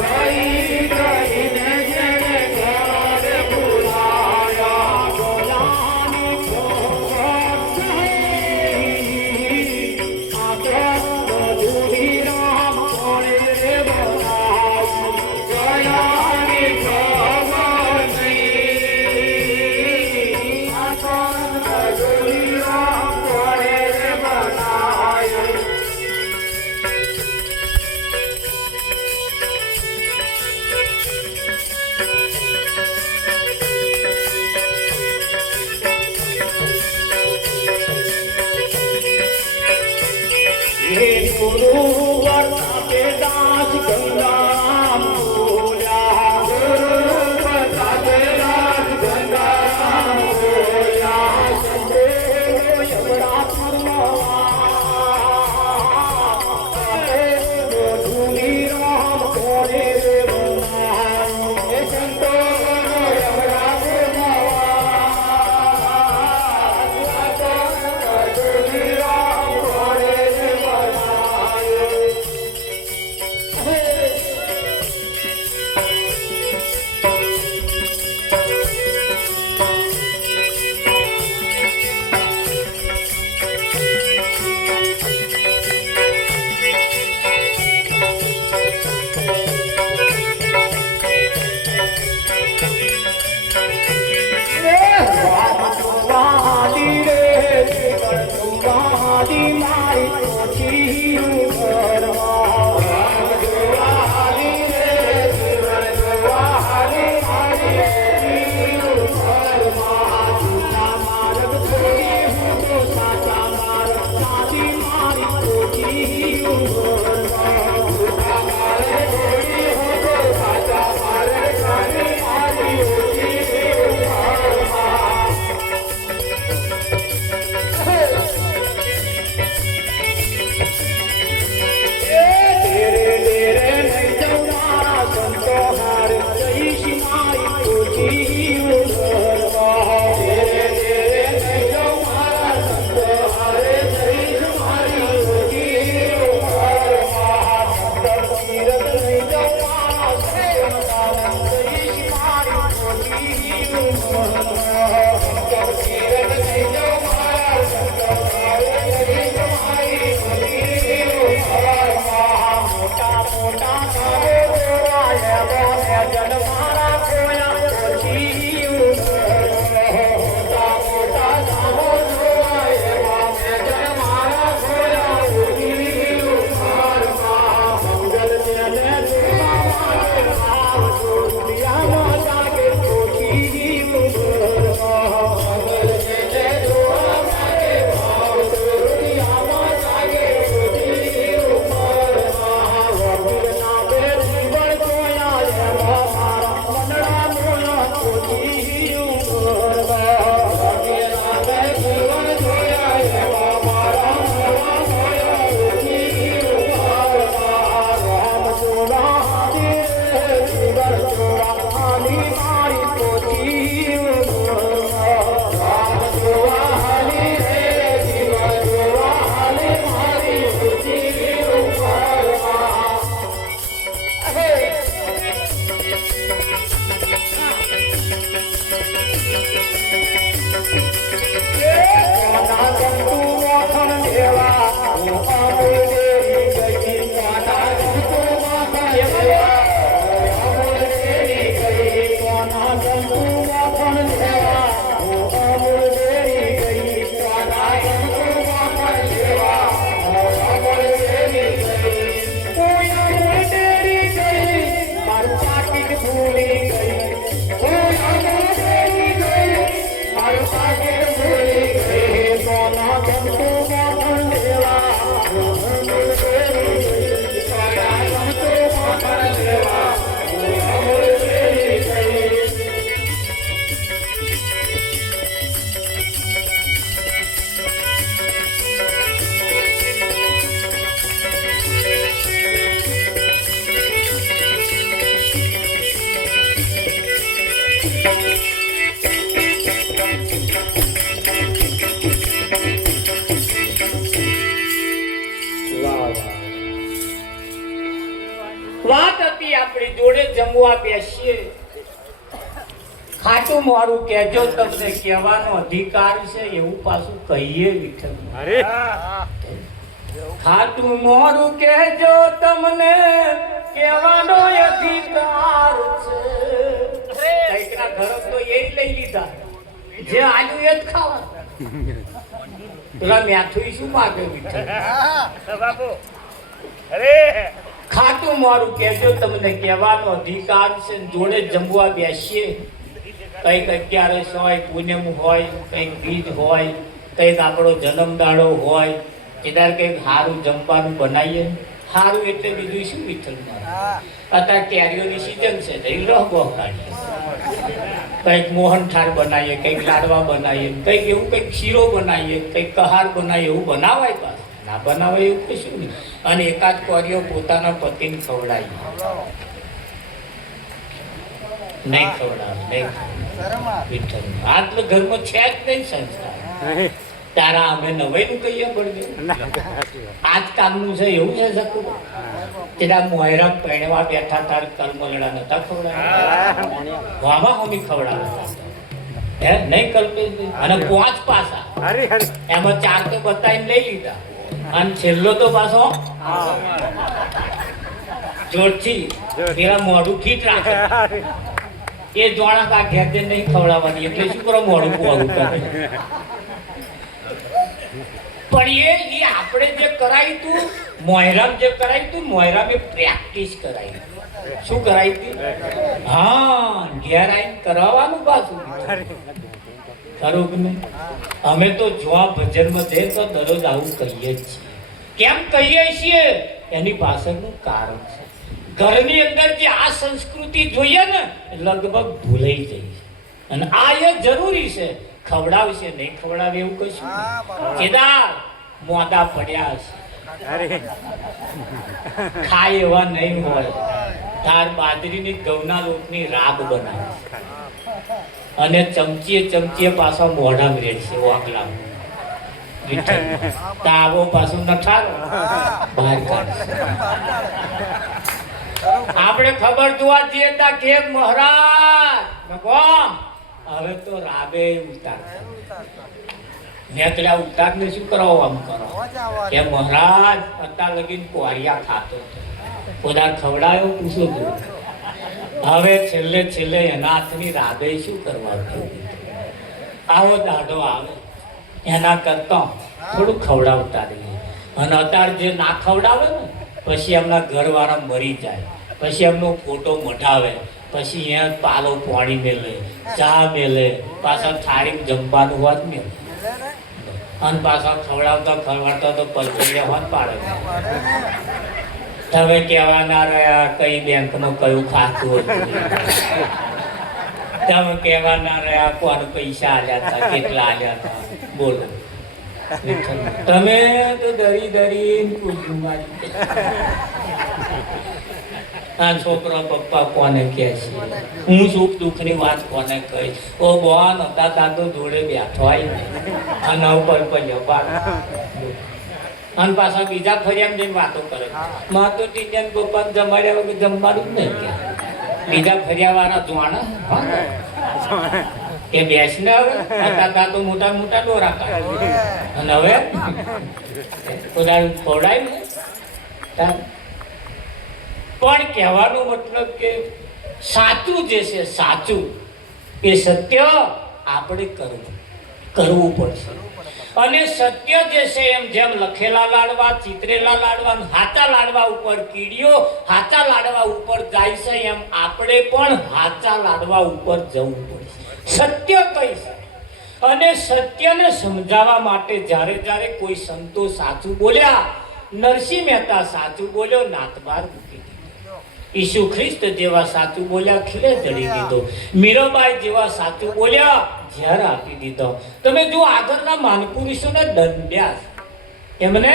ગઈ ગઈને જેણે કરો રે ભૂલાના ગોલાની ગુરુ વર્તે દાસ ગંગારામ બોલ્યા ગુરુ વર્તે દાસ ગંગારામ બોલ્યા સંતો યમડા ધૂની રામ કોરે રે બનાયો એ સંતો યમડા ધૂની રામ કોરે રે બનાયો વાત હતી આપણી જોડે જમવા બેસીએ, ખાટું મોડું કહેજો, તમને કહેવાનો અધિકાર છે એવું પાછું કહીએ વિઠ્ઠલ. ખાટું મોડું કહેજો, તમને કહેવાનો અધિકાર છે. કઈકના ઘર તો એ લઈ લીધા, જે આલ્યું એ જ ખાવાનું. પેલા મ્યાથું શું માગે વિઠ્ઠલ બાપુ? અરે ખાટું મોડું કહેજો, તમને કહેવાનો અધિકાર છે. જોડે જમવા બેસીએ, કઈક 11 હોય, પૂનમ હોય, કઈક બીજ હોય, કઈક આપણો જન્મદાડો હોય, કદાચ કઈક સારું જમવાનું બનાવીએ. સારું એટલે બીજું શું વિઠ્ઠલમાં? અત્યારે કેરીઓની સિઝન છે, રહો કાઢીએ, કઈક મોહનથાળ બનાવીએ, કઈક લાડવા બનાવીએ, કઈક એવું કઈક શીરો બનાવીએ, કઈક કહાર બનાવીએ. એવું બનાવાય પાછું, ના બનાવાય એવું કશું નહીં. અને એકાદ કોરીઓ પોતાના પતિને ખવડાવીએ. નહીં ખવડાવે, નહીં વિઠ્ઠલ. આટલું ઘરમાં છે જ નહીં સંસ્કાર. તારા અમે નવાઈનું કહીએ પડે આજ કામનું છે એવું છે શકું? તેના મોયરા પહેણવા બેઠા તાર કલમલડા નતા ખવડાવ્યા, વાવા હોમી ખવડાવતા હે નહીં કલ્પેશ? અને 5 પાસા એમાં 4 તો બતાવીને લઈ લીધા, અને છેલ્લો તો પાછો જોરથી પેલા મોઢું ઠીક રાખે. એ જોણા કા ઘેર નહીં ખવડાવવાની, એટલે શું કરો મોઢું પોરું કરે. પણ એ આપણે જે કરાયું તું મોયરામ, જે કરાયું તું મોયરામ, એ પ્રેક્ટિસ કરાવી. શું કરાવી હતી? હા, ઘેર આવીને કરવાનું પાછું. ખરું કે નહીં? અમે તો જોવા ભજનમાં જઈએ તો દરરોજ આવું કહીએ જ છીએ. કેમ કહીએ છીએ? એની પાછળનું કારણ છે. ઘરની અંદર જે આ સંસ્કૃતિ જોઈએ ને, લગભગ ભૂલાઈ જાય છે. અને આ એ જરૂરી છે. ખવડાવશે નહીં ખવડાવે એવું કશું કેદાર મોદા પડ્યા છે, ખાય એવા નહીં હોય. તાર બાજરીની ઘઉંના લોટની રાબ બનાવે અને ચમચીએ પાછા મોઢામાં રેડશે વાકલા. તાવો પાછો નઠારો બહાર કાઢશે. આપણે ખબર જોવા જઈએ તા કે મહારાજ ભગવાન હવે તો રાબે ઉતાર નેતડા ઉતાર ને શું કરો? આમ કરો કે મહારાજ અત્યાર લગીને કોરિયા ખાતો પોતા ખવડાયો પૂછો તો. હવે છેલ્લે એના હાથની રાબે શું કરવા? આવો દાઢો આવે એના કરતા થોડું ખવડાવતા રહીએ. અને અત્યારે જે ના ખવડાવે ને, પછી એમના ઘરવાળા મરી જાય, પછી એમનો ફોટો મઢાવે, પછી અહીંયા પાલો પાણી મેલે, ચા મેલે, પાછા થાળી જમવાનું હોત ને, અને પાછા ખવડાવતા તો પલકડિયા હોત પાડે. તમે કહેવાના રહ્યા કઈ બેંકમાં કયું ખાતું હતું, તમે કહેવાના રહ્યા કોણ પૈસા આલ્યા હતા, કેટલા આલ્યા હતા. બોલો તમે તો દરી આ છોકરા પપ્પા કોને કહે છે? હું સુખ દુઃખની વાત કોને કહીશ? ઓ બોન હતા દાદો જોડે બેઠો અને ઉપર અને પાછા બીજા ફરિયામ જઈને વાતો કરે. માં તો ટીચર પપ્પા જમાડ્યા વગર જમવાનું જ નહીં કે બીજા ફરિયા વાળા જોવાના એ બેસને હવે હતા તો મોટા મોટા દોરા કાઢે. અને હવે ખવડાય ને. પણ કહેવાનો મતલબ કે સાચું જે છે, સાચું એ સત્ય આપણે કરવું પડશે. અને સત્ય જે છે એમ જેમ લખેલા લાડવા, ચિત્રેલા લાડવા, હાચા લાડવા ઉપર કીડીઓ હાચા લાડવા ઉપર જાય છે, એમ આપણે પણ હાચા લાડવા ઉપર જવું પડશે. સત્ય કઈ છે? અને સત્યને સમજાવવા માટે જ્યારે કોઈ સંતો સાચું બોલ્યા, નરસિંહ મહેતા સાચું બોલ્યો, નાથબાર મૂકી દીધો. ઈસુ ખ્રિસ્ત જેવા સાચું બોલ્યા, ખીલે જડી દીધો. મીરાબાઈ જેવા સાચું બોલ્યા, ઝેર આપી દીધો. તમે જો આગળના મહાપુરુષોને દંડ્યા, એમને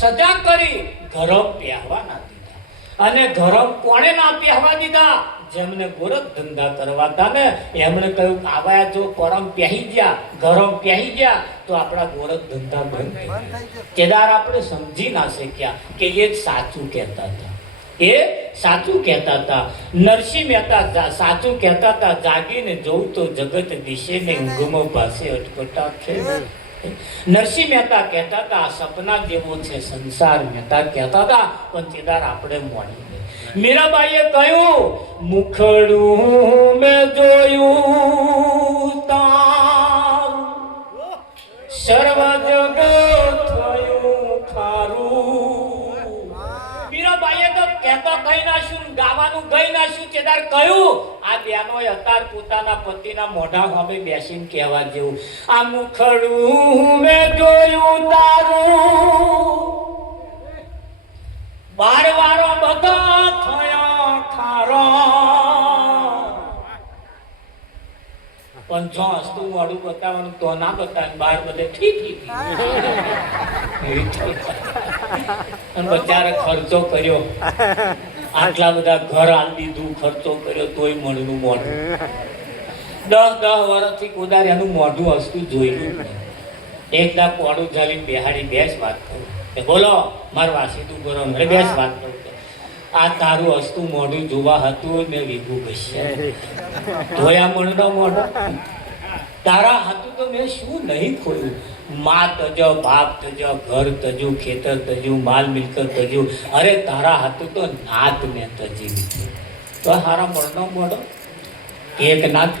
સજા કરી, ગરમ પહેરવા ના દીધા. અને ગરમ કોણે ના પહેવા દીધા? જેમને ગોરખ ધંધા કરવા હતા ને એમણે કહ્યું કે આવા જો પરમ પહેરી ગયા, ગરમ પહેરી ગયા તો આપણા ગોરખ ધંધા બંધ થઈ ગયા. કેદાર આપણે સમજી ના શક્યા કે એ સાચું કહેતા હતા. એ સાચું કહેતા હતા. નરસિંહ મહેતા સાચું કહેતા હતા, જાગીને જોઉં તો જગત દિશે ને ઊંઘમાં ભાસે અટપટા છે. નરસિંહ મહેતા કહેતા હતા સપના જેવો છે સંસાર. મહેતા કહેતા હતા પણ કેદાર આપણે મોડી. મીરાબાઈએ કહ્યું મુખડું મેં જોયું તારું, સર્વ જગત થયું ખારું. મીરાબાઈએ તો કહેતા કઈ નાશું, ગાવાનું ગઈ નાશું. કેદાર કહ્યું આ બેનો અત્યાર પોતાના પતિના મોઢા સામે બેસીને કહેવા જેવું, આ મુખડું મેં જોયું તારું, બાર વારો બધા થયા ખારા. પણ જો હસતું મોઢું બતાવવાનું તો ના બતાવે, બાર બધે ઠીક અને બચારે ખર્ચો કર્યો, આટલા બધા ઘર આલ દીધું, ખર્ચો કર્યો તોય મળનું મોઢું 10 વર્ષથી કોદાર એનું મોઢું હસતું જોયેલું. એકદા કોડું ઝાલીને બેહાડી બેસ વાત કરું કે બોલો મારું વાસી તું કરો મને બેસ વાત કરું. આ તારું હસતું મોઢું જોવા હતું મેં વીઘું ઘસ્યા, ધોયા મણનો મોઢો. તારા હતું તો મેં શું નહીં ખોયું. માં તજો, બાપ તજો, ઘર તજું, ખેતર તજું, માલ મિલકત તજું. અરે તારા હતું તો નાત મેં તજી લીધું. તો હારા મણનો મોઢો એક નાત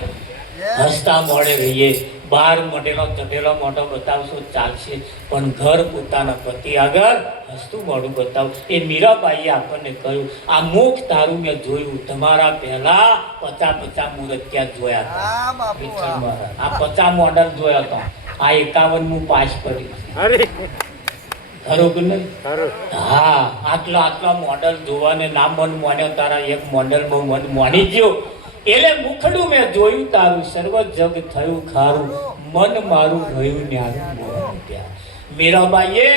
હસતા મોડે રહીએ. બહાર મોઢેલો ચઢેલો મોઢો બતાવશો ચાલશે પણ ઘર પોતાના પતિ આગળ હસતું મોઢું બતાવ. એ મીરાબાઈએ આપણને કહ્યું આ મુખ તારું મેં જોયું. તમારા પહેલા 50 મુહૂર્ત ત્યાં જોયા હતા. આ 50 મોડલ જોયા હતા. આ 51મું પાસ કર્યું. ખરું કે નહીં? હા, આટલા મોડલ જોવાને ના મન મોન્યો તારા એક મોડલમાં મન મોની ગયો. એટલે મુખડું મેં જોયું તારું, સર્વ જગ થયું ખારું, મન મારું રહ્યું ન્યારું. મીરાબાઈએ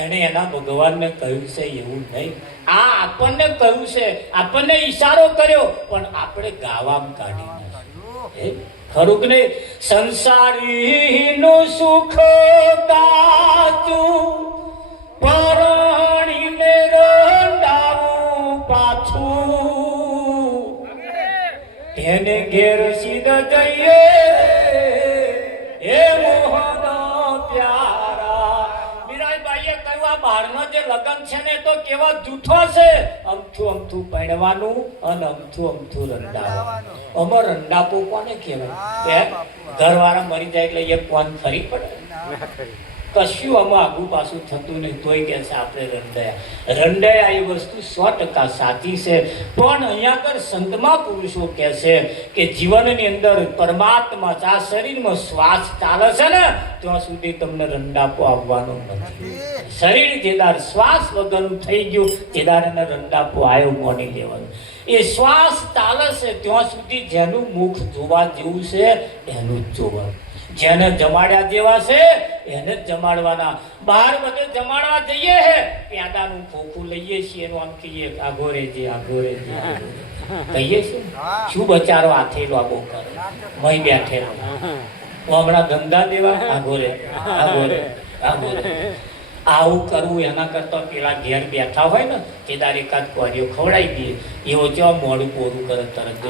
એને એના ભગવાનને કહ્યું છે એવું નહીં. આ આપણને કહ્યું છે, આપણને ઈશારો કર્યો પણ આપણે ગાવામાં કાઢી નાખ્યું. ખરું કે નહીં? સંસારીનું સુખ કાચું પરણીને રંડાવું પાછું, એને ઘેર સીધા જઈએ એ મોહન પ્યારા. મીરાબાઈએ કહ્યું આ બહારનો જે લગન છે ને તો કેવા જૂઠો છે. અમથું પહેણવાનું અને અમથું રંડાવાનું. અમર રંડાપો કોને કહેવાય? ઘરવાળા મરી જાય એટલે એ કોણ ખરી પડે? કશું આમાં આગુ પાછું થતું નહીં તોય કે છે આપણે રંડાયા. એ વસ્તુ 100% સાચી છે. પણ અહીંયા આગળ સંતમાં પુરુષો કહે છે કે જીવનની અંદર પરમાત્મા આ શરીરમાં શ્વાસ ચાલે છે ને ત્યાં સુધી તમને રંડાપો આવવાનો નથી. શરીર જેદાર શ્વાસ વગરનું થઈ ગયું જેદાર એને રંડાપો આવ્યો મોની લેવાનું. એ શ્વાસ ચાલે છે ત્યાં સુધી જેનું મુખ જોવા જેવું છે એનું જ જોવાનું. જેને જમાડ્યા જેવા છે એને જ જમાડવાના. બહાર બધે જમાડવા જઈએ હે પ્યાદાનું ખોખું લઈએ છીએ એનું આમ કહીએ આઘોરે જે કહીએ છીએ. શું બચારો હાથે લાગો કરે મય બેઠેલો હમણાં ધંધા દેવા આઘોરે. આવું કરવું એના કરતા પેલા ઘેર બેઠા હોય ને કેદાર એકાદ કોરીઓ ખવડાવી દઈએ એવો કેવા મોડું કોરું કરે તરત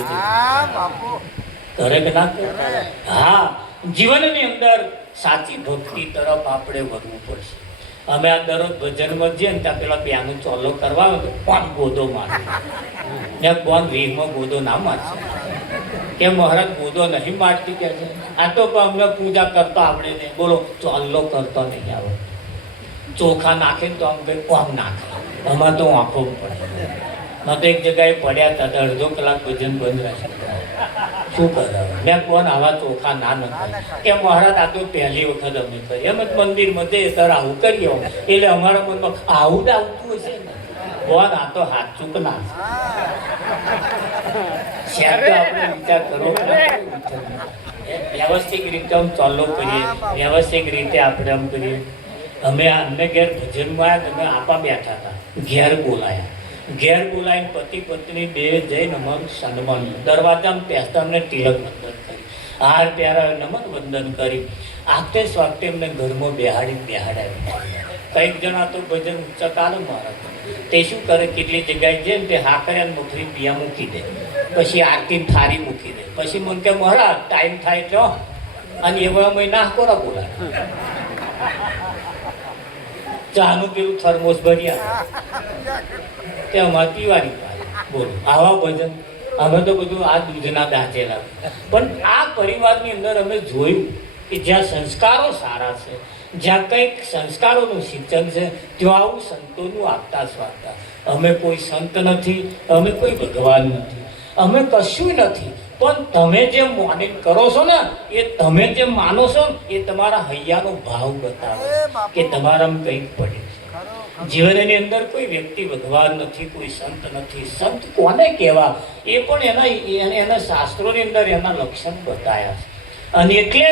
કરે કે ના કરે? હા, જીવનની અંદર સાચી ભક્તિ તરફ આપણે વળવું પડશે. અમે આ દરરોજ ભજનમાં જઈએ ને ત્યાં પેલા બેનું ચોલ્લો કરવા આવે તો કોણ ગોદો મારે ને કોણ વીરમાં ગોદો ના મારશે કે મહારાજ ગોદો નહીં મારતી કે છે. આ તો અમને પૂજા કરતા આવડે નહીં, બોલો ચોલ્લો કરતો નહીં આવે. ચોખા નાખે તો આમ કઈ કોમ નાખે આમાં તો આંખો પડે. મેં તો એક જગ્યાએ પડ્યા હતા અડધો કલાક ભજન બંધ રાખ્યું. શું કરે મેં કોણ આવા ચોખા ના નખાય કે મહારાજ આ તો પહેલી વખત અમે કરી એમ જ મંદિરમાં જઈએ ત્યારે આવું કરીએ એટલે અમારા મનમાં આવું જ આવતું હશે ને કોણ આ તો હાથ ચૂક ના આપણે વિચાર કરો. વ્યવસ્થિત રીતે આમ ચાલો કરીએ, વ્યવસ્થિત રીતે આપણે આમ કરીએ. અમે અમને ઘેર ભજનમાં આવ્યા તમે આપા બેઠા હતા, ઘેર બોલાયા ઘેર બોલાવીને પતિ પત્ની બે જઈને અમારું સન્માન, દરવાજામાં પહેરતા અમને તિલક વંદન કરી, હાર પહેરાવે, નમન વંદન કરી, આગતે સ્વાગતે એમને ઘરમાં બેહાડાવી. કઈક જણા તો ભજન ઊંચા કાલે મારા તે શું કરે, કેટલી જગ્યાએ જેમ તે હાકરિયા મુઠરી પિયા મૂકી દે, પછી આરતી થારી મૂકી દે, પછી મને કે મહારાજ ટાઈમ થાય તો અને એવા મહિના કોરા બોલાવે, ચાનું પેલું થર્મોસ ભર્યા તે અમારે પીવાની. બોલો આવા ભજન અમે તો બધું આ દૂધના દાંચેલા. પણ આ પરિવારની અંદર અમે જોયું કે જ્યાં સંસ્કારો સારા છે, જ્યાં કંઈક સંસ્કારોનું સિંચન છે, ત્યાં આવું સંતોનું આપતા સ્વાગતા. અમે કોઈ સંત નથી, અમે કોઈ ભગવાન નથી, અમે કશું નથી, પણ તમે જે મોનિંગ કરો છો ને, એ તમે જે માનો છો ને, એ તમારા હૈયાનો ભાવ બતાવે કે તમારામાં કંઈક પડે છે. જીવનની અંદર કોઈ વ્યક્તિ ભગવાન નથી, કોઈ સંત નથી. સંત કોને કહેવા એ પણ એના શાસ્ત્રોની અંદર એના લક્ષણ બતાયા છે. અને એટલે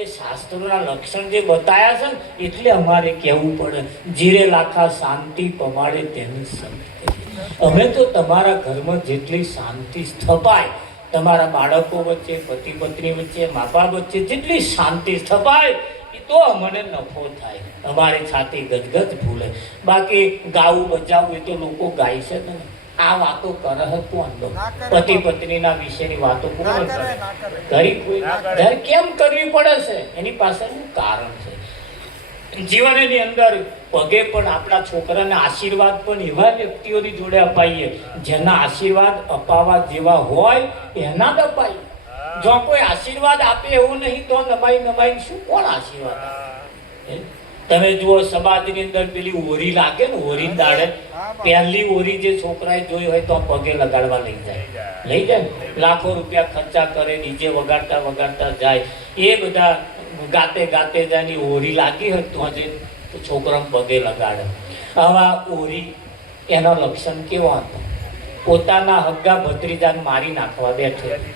એ શાસ્ત્રોના લક્ષણ જે બતાયા છે ને, એટલે અમારે કહેવું પડે, જીરે લાખા શાંતિ પમાડે તેને સંત કહીએ. અમે તો તમારા ઘરમાં જેટલી શાંતિ સ્થપાય, તમારા બાળકો વચ્ચે, પતિ પત્ની વચ્ચે, મા બાપ વચ્ચે જેટલી શાંતિ સ્થપાય, તો અમને નફો થાય, અમારી છાતી ગદગદ ફૂલે. બાકી ગાવું બજાવવું એ તો લોકો ગાય છે ને, આ વાતો કરે કોણ? પતિ પત્નીના વિશેની વાતો કોણ કરે? કરી કોઈ કેમ કરવી પડે છે? એની પાછળનું કારણ છે. જીવનની અંદર પગે પણ આપણા છોકરાને આશીર્વાદ પણ એવા વ્યક્તિઓની જોડે અપાઈએ જેના આશીર્વાદ અપાવવા જેવા હોય એના જ અપાઈએ. જો કોઈ આશીર્વાદ આપે એવું નહીં તો નમાઈ શું કોણ આશીર્વાદ? તમે જુઓ સમાજની અંદર પેલી ઓરી લાગે ને, ઓરી દાડે પહેલી ઓરી જે છોકરાએ જોઈ હોય તો પગે લગાડવા લઈ જાય ને, લાખો રૂપિયા ખર્ચા કરે, નીચે વગાડતા જાય, એ બધા ગાતે જાય ને ઓરી લાગી હોય તો જે છોકરા પગે લગાડે. આવા ઓરી એનો લક્ષણ કેવો હતો? પોતાના હગ્ગા ભત્રીજાને મારી નાખવા બેઠેલી,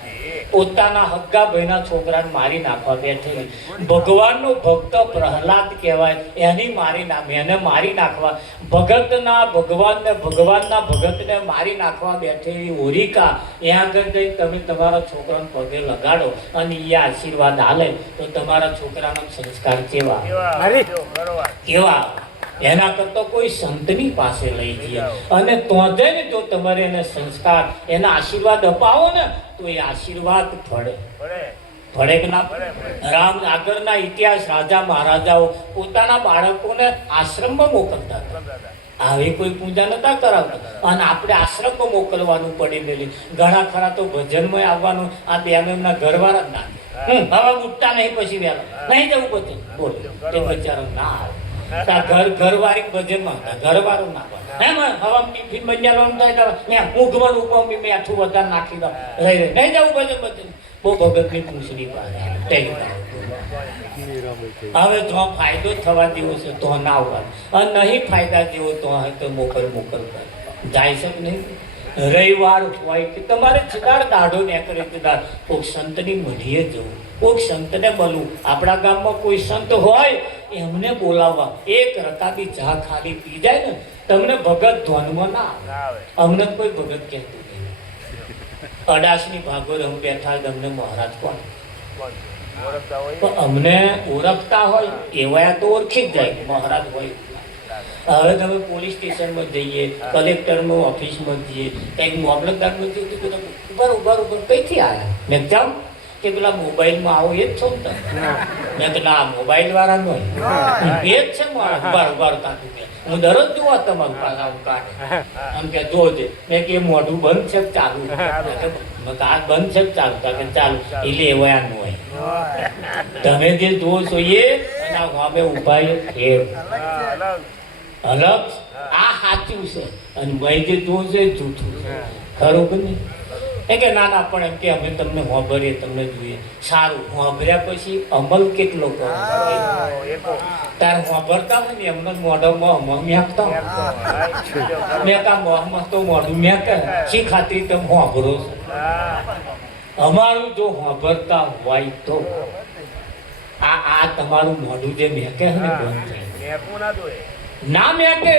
પોતાના હગ્ગા ભાઈના છોકરાને મારી નાખવા બેઠેલી. ભગવાનનો ભક્ત પ્રહલાદ કહેવાય, એને મારી નાખવા, ભગતના ભગતને મારી નાખવા બેઠેલી હોરિકા. એ આગળ જઈ તમે તમારા છોકરાને પગે લગાડો અને એ આશીર્વાદ આલે તો તમારા છોકરાના સંસ્કાર કેવા? એના કરતા કોઈ સંતની પાસે લઈ જઈએ અને તો જઈને જો તમારે એને સંસ્કાર, એના આશીર્વાદ અપાવો ને, તો એ આશીર્વાદ ફળે કે ના ફળે? રામ આગળના ઇતિહાસ, રાજા મહારાજાઓ પોતાના બાળકોને આશ્રમમાં મોકલતા હતા. આવી કોઈ પૂજા નતા કરાવતા અને આપણે આશ્રમમાં મોકલવાનું પડી ગયેલી. ઘણા ખરા તો ભજનમાં આવવાનું, આ બેનો એમના ઘરવાળા જ ના હવે ઉઠતા નહીં, પછી વહેલા નહીં જવું ભજન. બોલો તે બચારો ના આવે. ઘરવાળી ભજનમાં ઘરવાળું ના હવા ટિફિન બન્યા ઊંઘમાં મેં મેઠું વધારે નાખી દઉં, નહીં જવું ભજન. બહુ ભગતની પૂછડી પાસે હવે જો ફાયદો થવા જેવો છે તો ના આવવાનું, અને નહીં ફાયદા જેવો તો મોકલ જાય છે નહીં. રવિવાર હોય કે તમારે છેદાર દાઢો ને કરે છેદાર કોઈક સંતની મઢીએ જવું, કોઈક સંતને મળવું. આપણા ગામમાં કોઈ સંત હોય એમને બોલાવવા, એક રકાબી ચા ખાલી પી જાય ને, તમને ભગત ધ્વનમાં ના આવે. અમને કોઈ ભગત કહેતું નહીં. અડાસની ભાગોળ અમે બેઠા અમને મહારાજ કોણ? અમને ઓળખતા હોય એવા તો ઓળખી જ જાય મહારાજ હોય. હવે તમે પોલીસ સ્ટેશનમાં જઈએ, કલેક્ટરમાં ઓફિસમાં જઈએ, કંઈક મામલતદારમાં જઈએ તો બધા ઉભા કઈથી આવ્યા? મેં જાઉં કે પેલા મોબાઈલમાં આવો એ જ છો ને તમે? મેં કે ના, મોબાઈલ વાળા નો એ જ છે મારા ઉભા કાઢું. હું દરરોજ જોવા તમારું પાછા કાઢે એમ કે જોજે. મેં કે મોઢું બંધ છે ચાલુ? હાથ બંધ છે ચાલુ? કે ચાલુ. એટલે એવાનું હોય તમે જે જુઓ છો એ અમે ઉભા અલગ. આ સાચું છે અને ભાઈ જે જોવું છે જૂઠું છે. ખરું કે નહીં? એ કે ના પણ એમ કે અમે તમને હોંભરીએ, તમને જોઈએ. સારું, હોંભર્યા પછી અમલ કેટલો કરો? તારે હોંભરતા હોય ને એમને મોઢામાં મેકતા મેં કા મોહમાં તો મોઢું મેકે શી ખાતરી તમે હોંભરો છો? અમારું જો હોંભરતા હોય તો આ તમારું મોઢું જે મેકે ને બંધ થાય. ના મેકે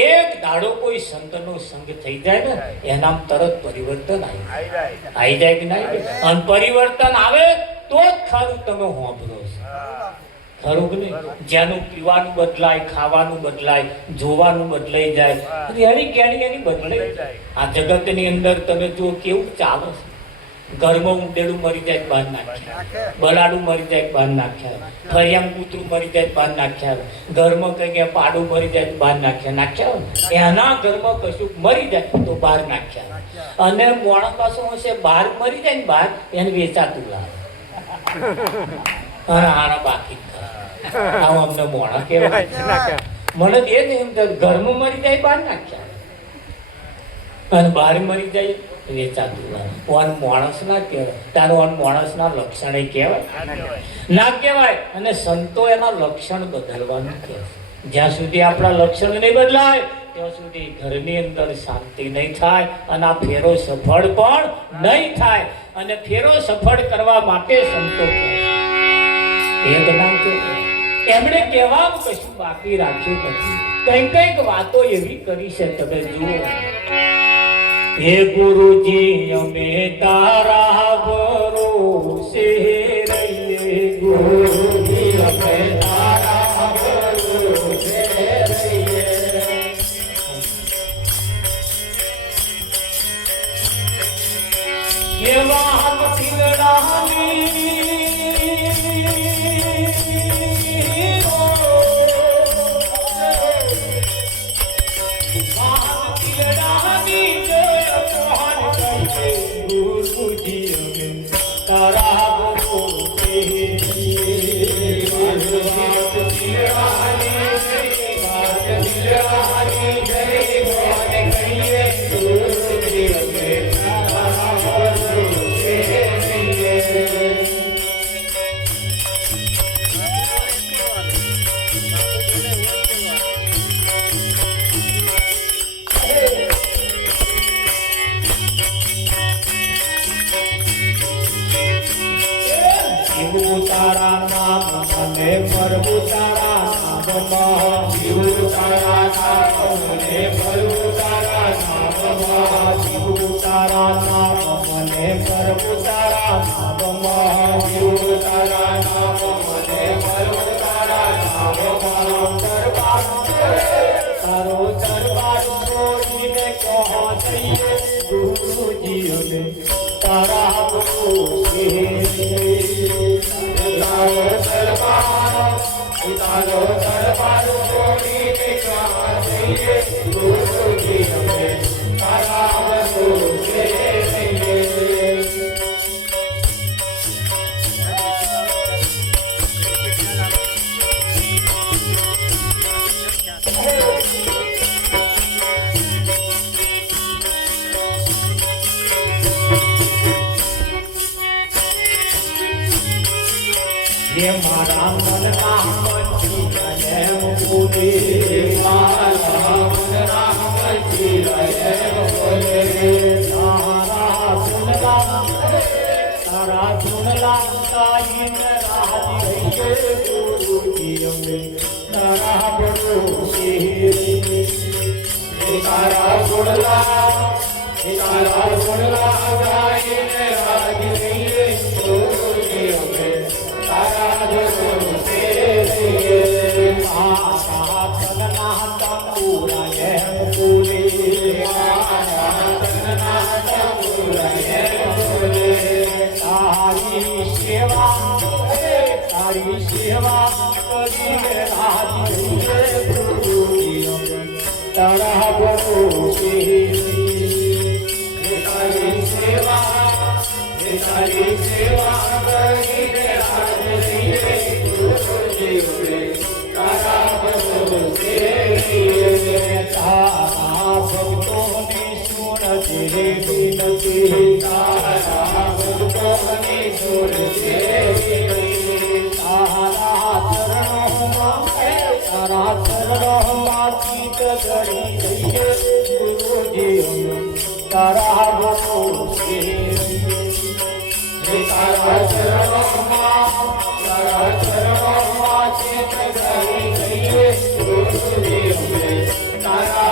એક દાડો કોઈ સંતનો સંગ થઈ જાય ને એનામ તરત પરિવર્તન આવી જાય કે ના? અને પરિવર્તન આવે તો જ ખરું તમે હોંભરો ખરું કે નહીં? જેનું પીવાનું બદલાય, ખાવાનું બદલાય, જોવાનું બદલાઈ જાય, એની કેણી એની બદલાઈ જાય. આ જગતની અંદર તમે જો કેવું ચાલે છે. ઘરમાં ઉંદેડું મરી જાય બહાર નાખ્યા, બલાડું મરી જાય બહાર નાખ્યા, ફરિયામ કૂતરું મરી જાય બહાર નાખ્યા, ઘરમાં કઈ પાડું મરી જાય બહાર નાખ્યા. એના ઘરમાં કશું મરી જાય તો બહાર નાખ્યા. અને મોણા પાછું હશે બહાર મરી જાય ને બહાર એને વેચાતું લાવે અને આના બાકી આવું અમને મોણા કહેવાય. મને એ નહીં ઘરમાં મરી જાય બહાર નાખ્યા અને બહાર મરી જાય વેચાતું માણસ ના કહેવાય. તારું માણસ ના લક્ષણ કહેવાય ના કહેવાય. અને સંતો એના લક્ષણ બદલવાનું કહે. જ્યાં સુધી આપણા લક્ષણ નહીં બદલાય ત્યાં સુધી ઘરની અંદર શાંતિ નહીં થાય અને આ ફેરો સફળ પણ નહીં થાય. અને ફેરો સફળ કરવા માટે સંતો કહે એક નામ કે એમણે કહેવાનું કશું બાકી રાખ્યું નથી. કઈક વાતો એવી કરી છે તમે જુઓ. હે ગુરુજી અમે તારા ભરોસે રહીએ, ગુરુજી અમે તારા ભરોસે રહીએ. ये बात फिरनानी તારા નામ મને પ્રભુ તારા નામમાં, શિવ તારા નામ મને પ્રભુ તારા નામમાં, શિવ તારા નામ મને પ્રભુ તારા નામમાં, શિવ તારા નામ મને પ્રભુ તારા નામમાં. દરબાર તારો દરબાર બોલીને કહો જઈએ ગુરુજીઓને તારા ભરોસે. તારો દરબાર બોલીને કહો જઈએ ગુરુજી અમે તારા ભરોસે રહીએ. ये मारा मन राम जी रहे बोले, मारा मन राम जी रहे बोले. तारा सुनला ताई राज रहिए गुरुजी हमें तारा भरोसे. तारा सुनला गाय राज रहिए गुरुजी हमें तारा भरोसे रहिए. चलना पूरा बोले, चलना पूरा बोले. तारी सेवा करी राज गुरुजी तारा भरोसे. तारी सेवा करी राज गुरुजी तारा भरोसे. तारा भक्तों ने सुन तेरे विनती, तारा भक्तों ने सुन तेरे विनती. तारा चरणों माचित गड़ी रहिए गुरुजी तारा भरोसे. तारा चरणों माचित गड़ी रहिए गुरुजी तारा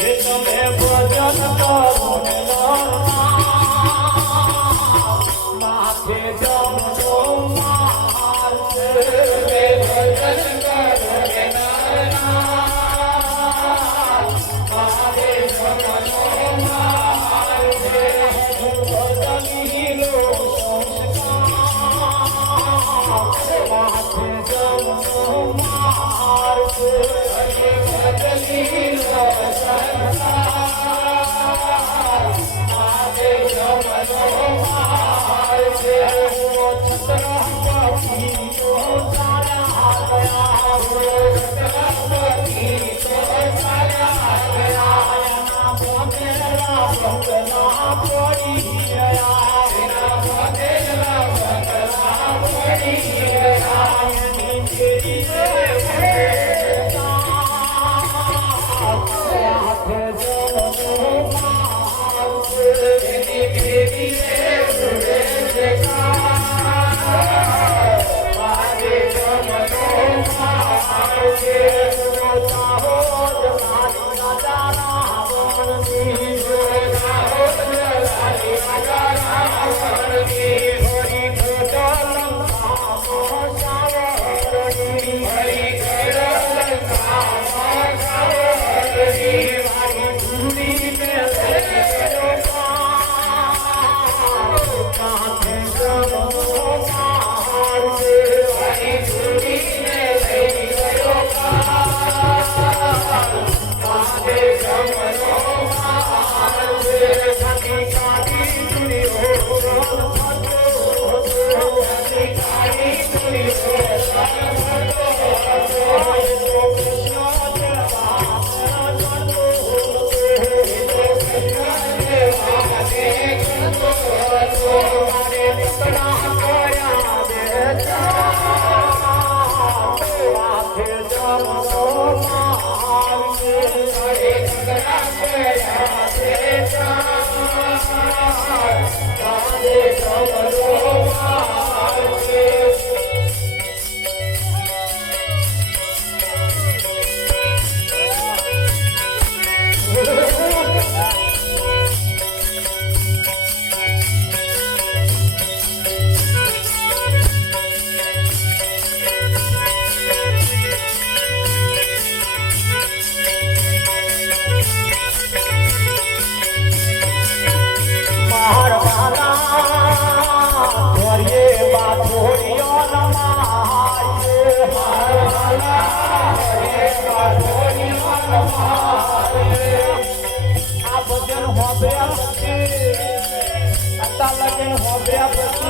એ તમે ભજન કરો માથે જમનો માર છે ભજન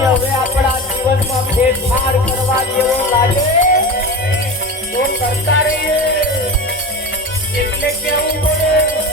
હવે આપણા જીવનમાં ફેરફાર કરવા જેવો લાગે તો કરતા રહીએ એટલે કેવું પડે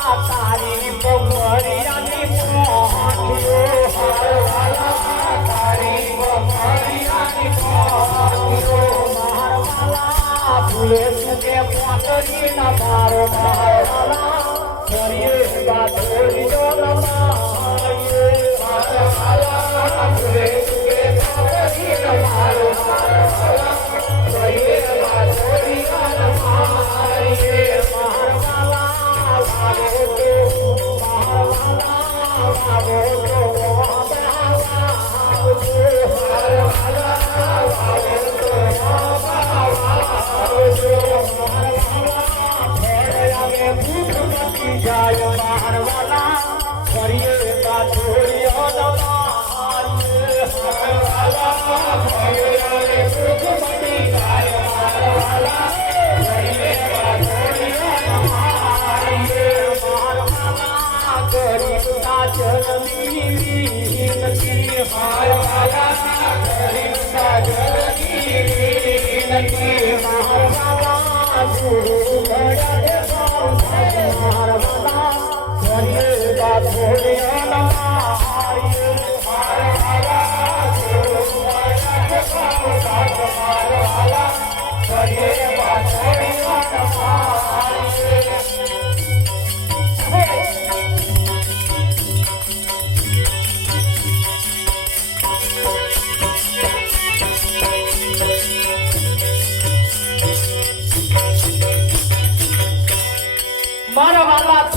તારી ભૂલે સુકે પાટડી ના માર મારવાલા ફરીએ ગાથોડી નો રમાઈએ મારવાલા ભૂલે સુકે પાટડી ના માર મારવાલા ફરીએ ગાથોડી નો રમાઈએ મારવાલા લાગે તો મારવાલા લાગે તો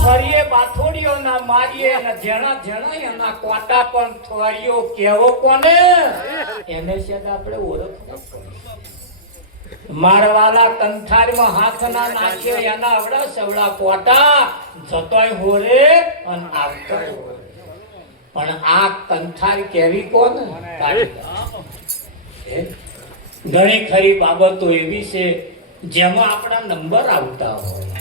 ફરીએ બાથોડીઓ ના મારીએ અને જેણા જેણા એના કોટા પણ થોરીઓ કેવો કોને એને શેદ આપણે ઓળખવું પડે મારવાલા કંઠારમાં હાથ ના નાખ્યો એના અવડા સવડા કોટા જતોય હોરે અને આવતો પણ આ કંઠાર કેવી કોને ઘણી ખરી બાબતો એવી છે જેમાં આપણા નંબર આવતા હોય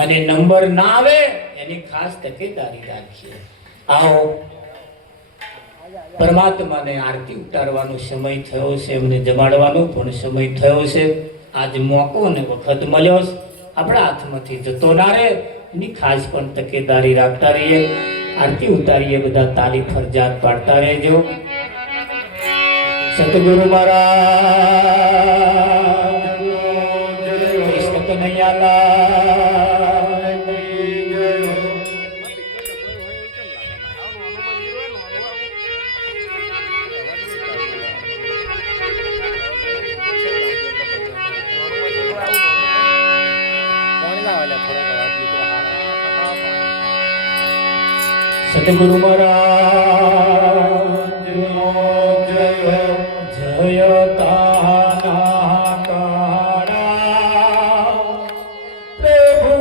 અને નંબર ના આવે એની ખાસ તકેદારી રાખીએ. આવો પરમાત્માને આરતી ઉતારવાનો સમય થયો છે, એમને જમાડવાનો પણ સમય થયો છે. આજ મોકો અને વખત મળ્યો છે, આપણા હાથમાંથી જતો ના રહે એની ખાસ પણ તકેદારી રાખતા રહીએ. આરતી ઉતારીએ, બધા તાલી ફરજાત પાડતા રહેજો. સતગુરુ મહારાજ કૃષ્ણ કનૈયાલાલ સતગુરુ મહારાજ જય જય કાના કાળા પ્રભુ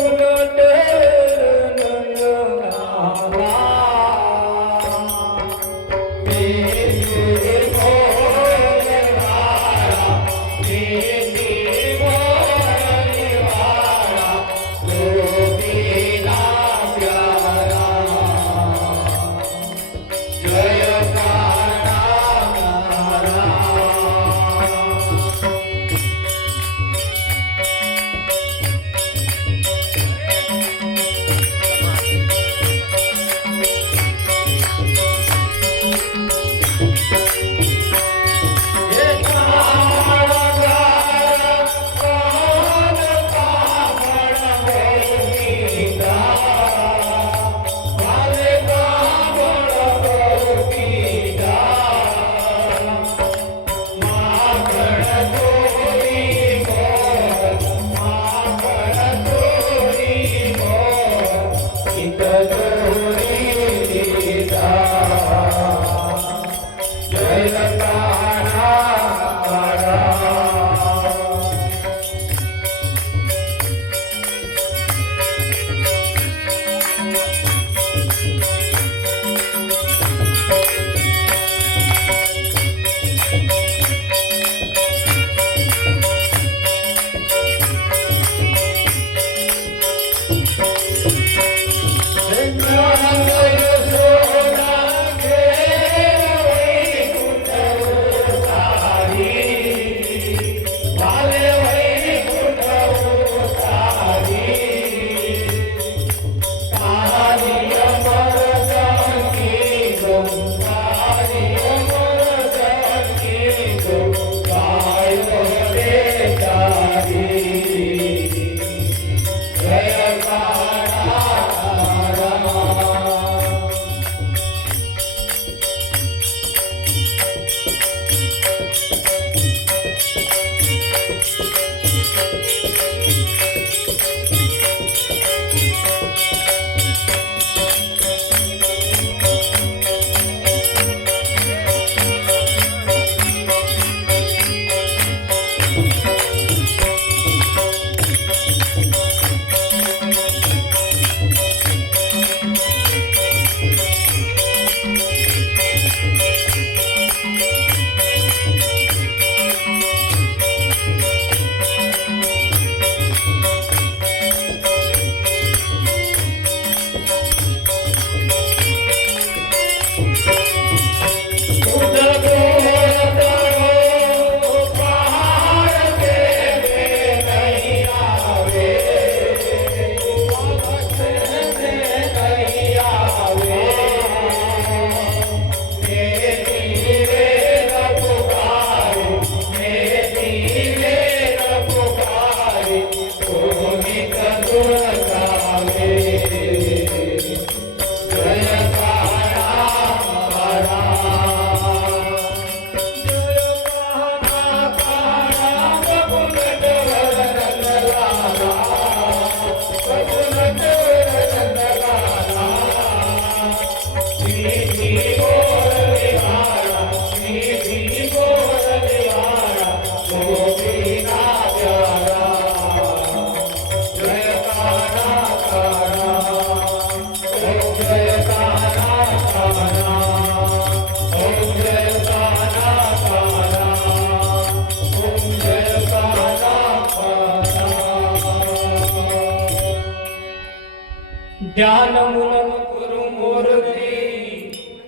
ध्यान मूलं गुरु मूर्ती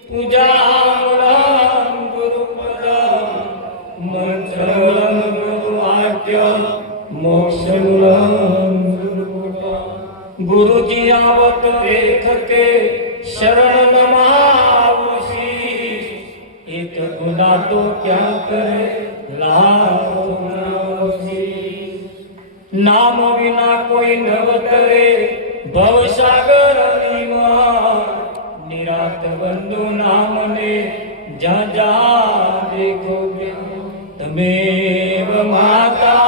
पूजा मूलं गुरुपदं मंत्रमूलं गुरुवाक्य मोक्षमूलं गुरुकृपा गुरुजी आवत लेखके शरण नमावशी एक गुना तो क्या करे लाखो नावशी नाम विना कोई नवतरे भवसागर निरात बंधु नाम ने जा जा देखो तमेव माता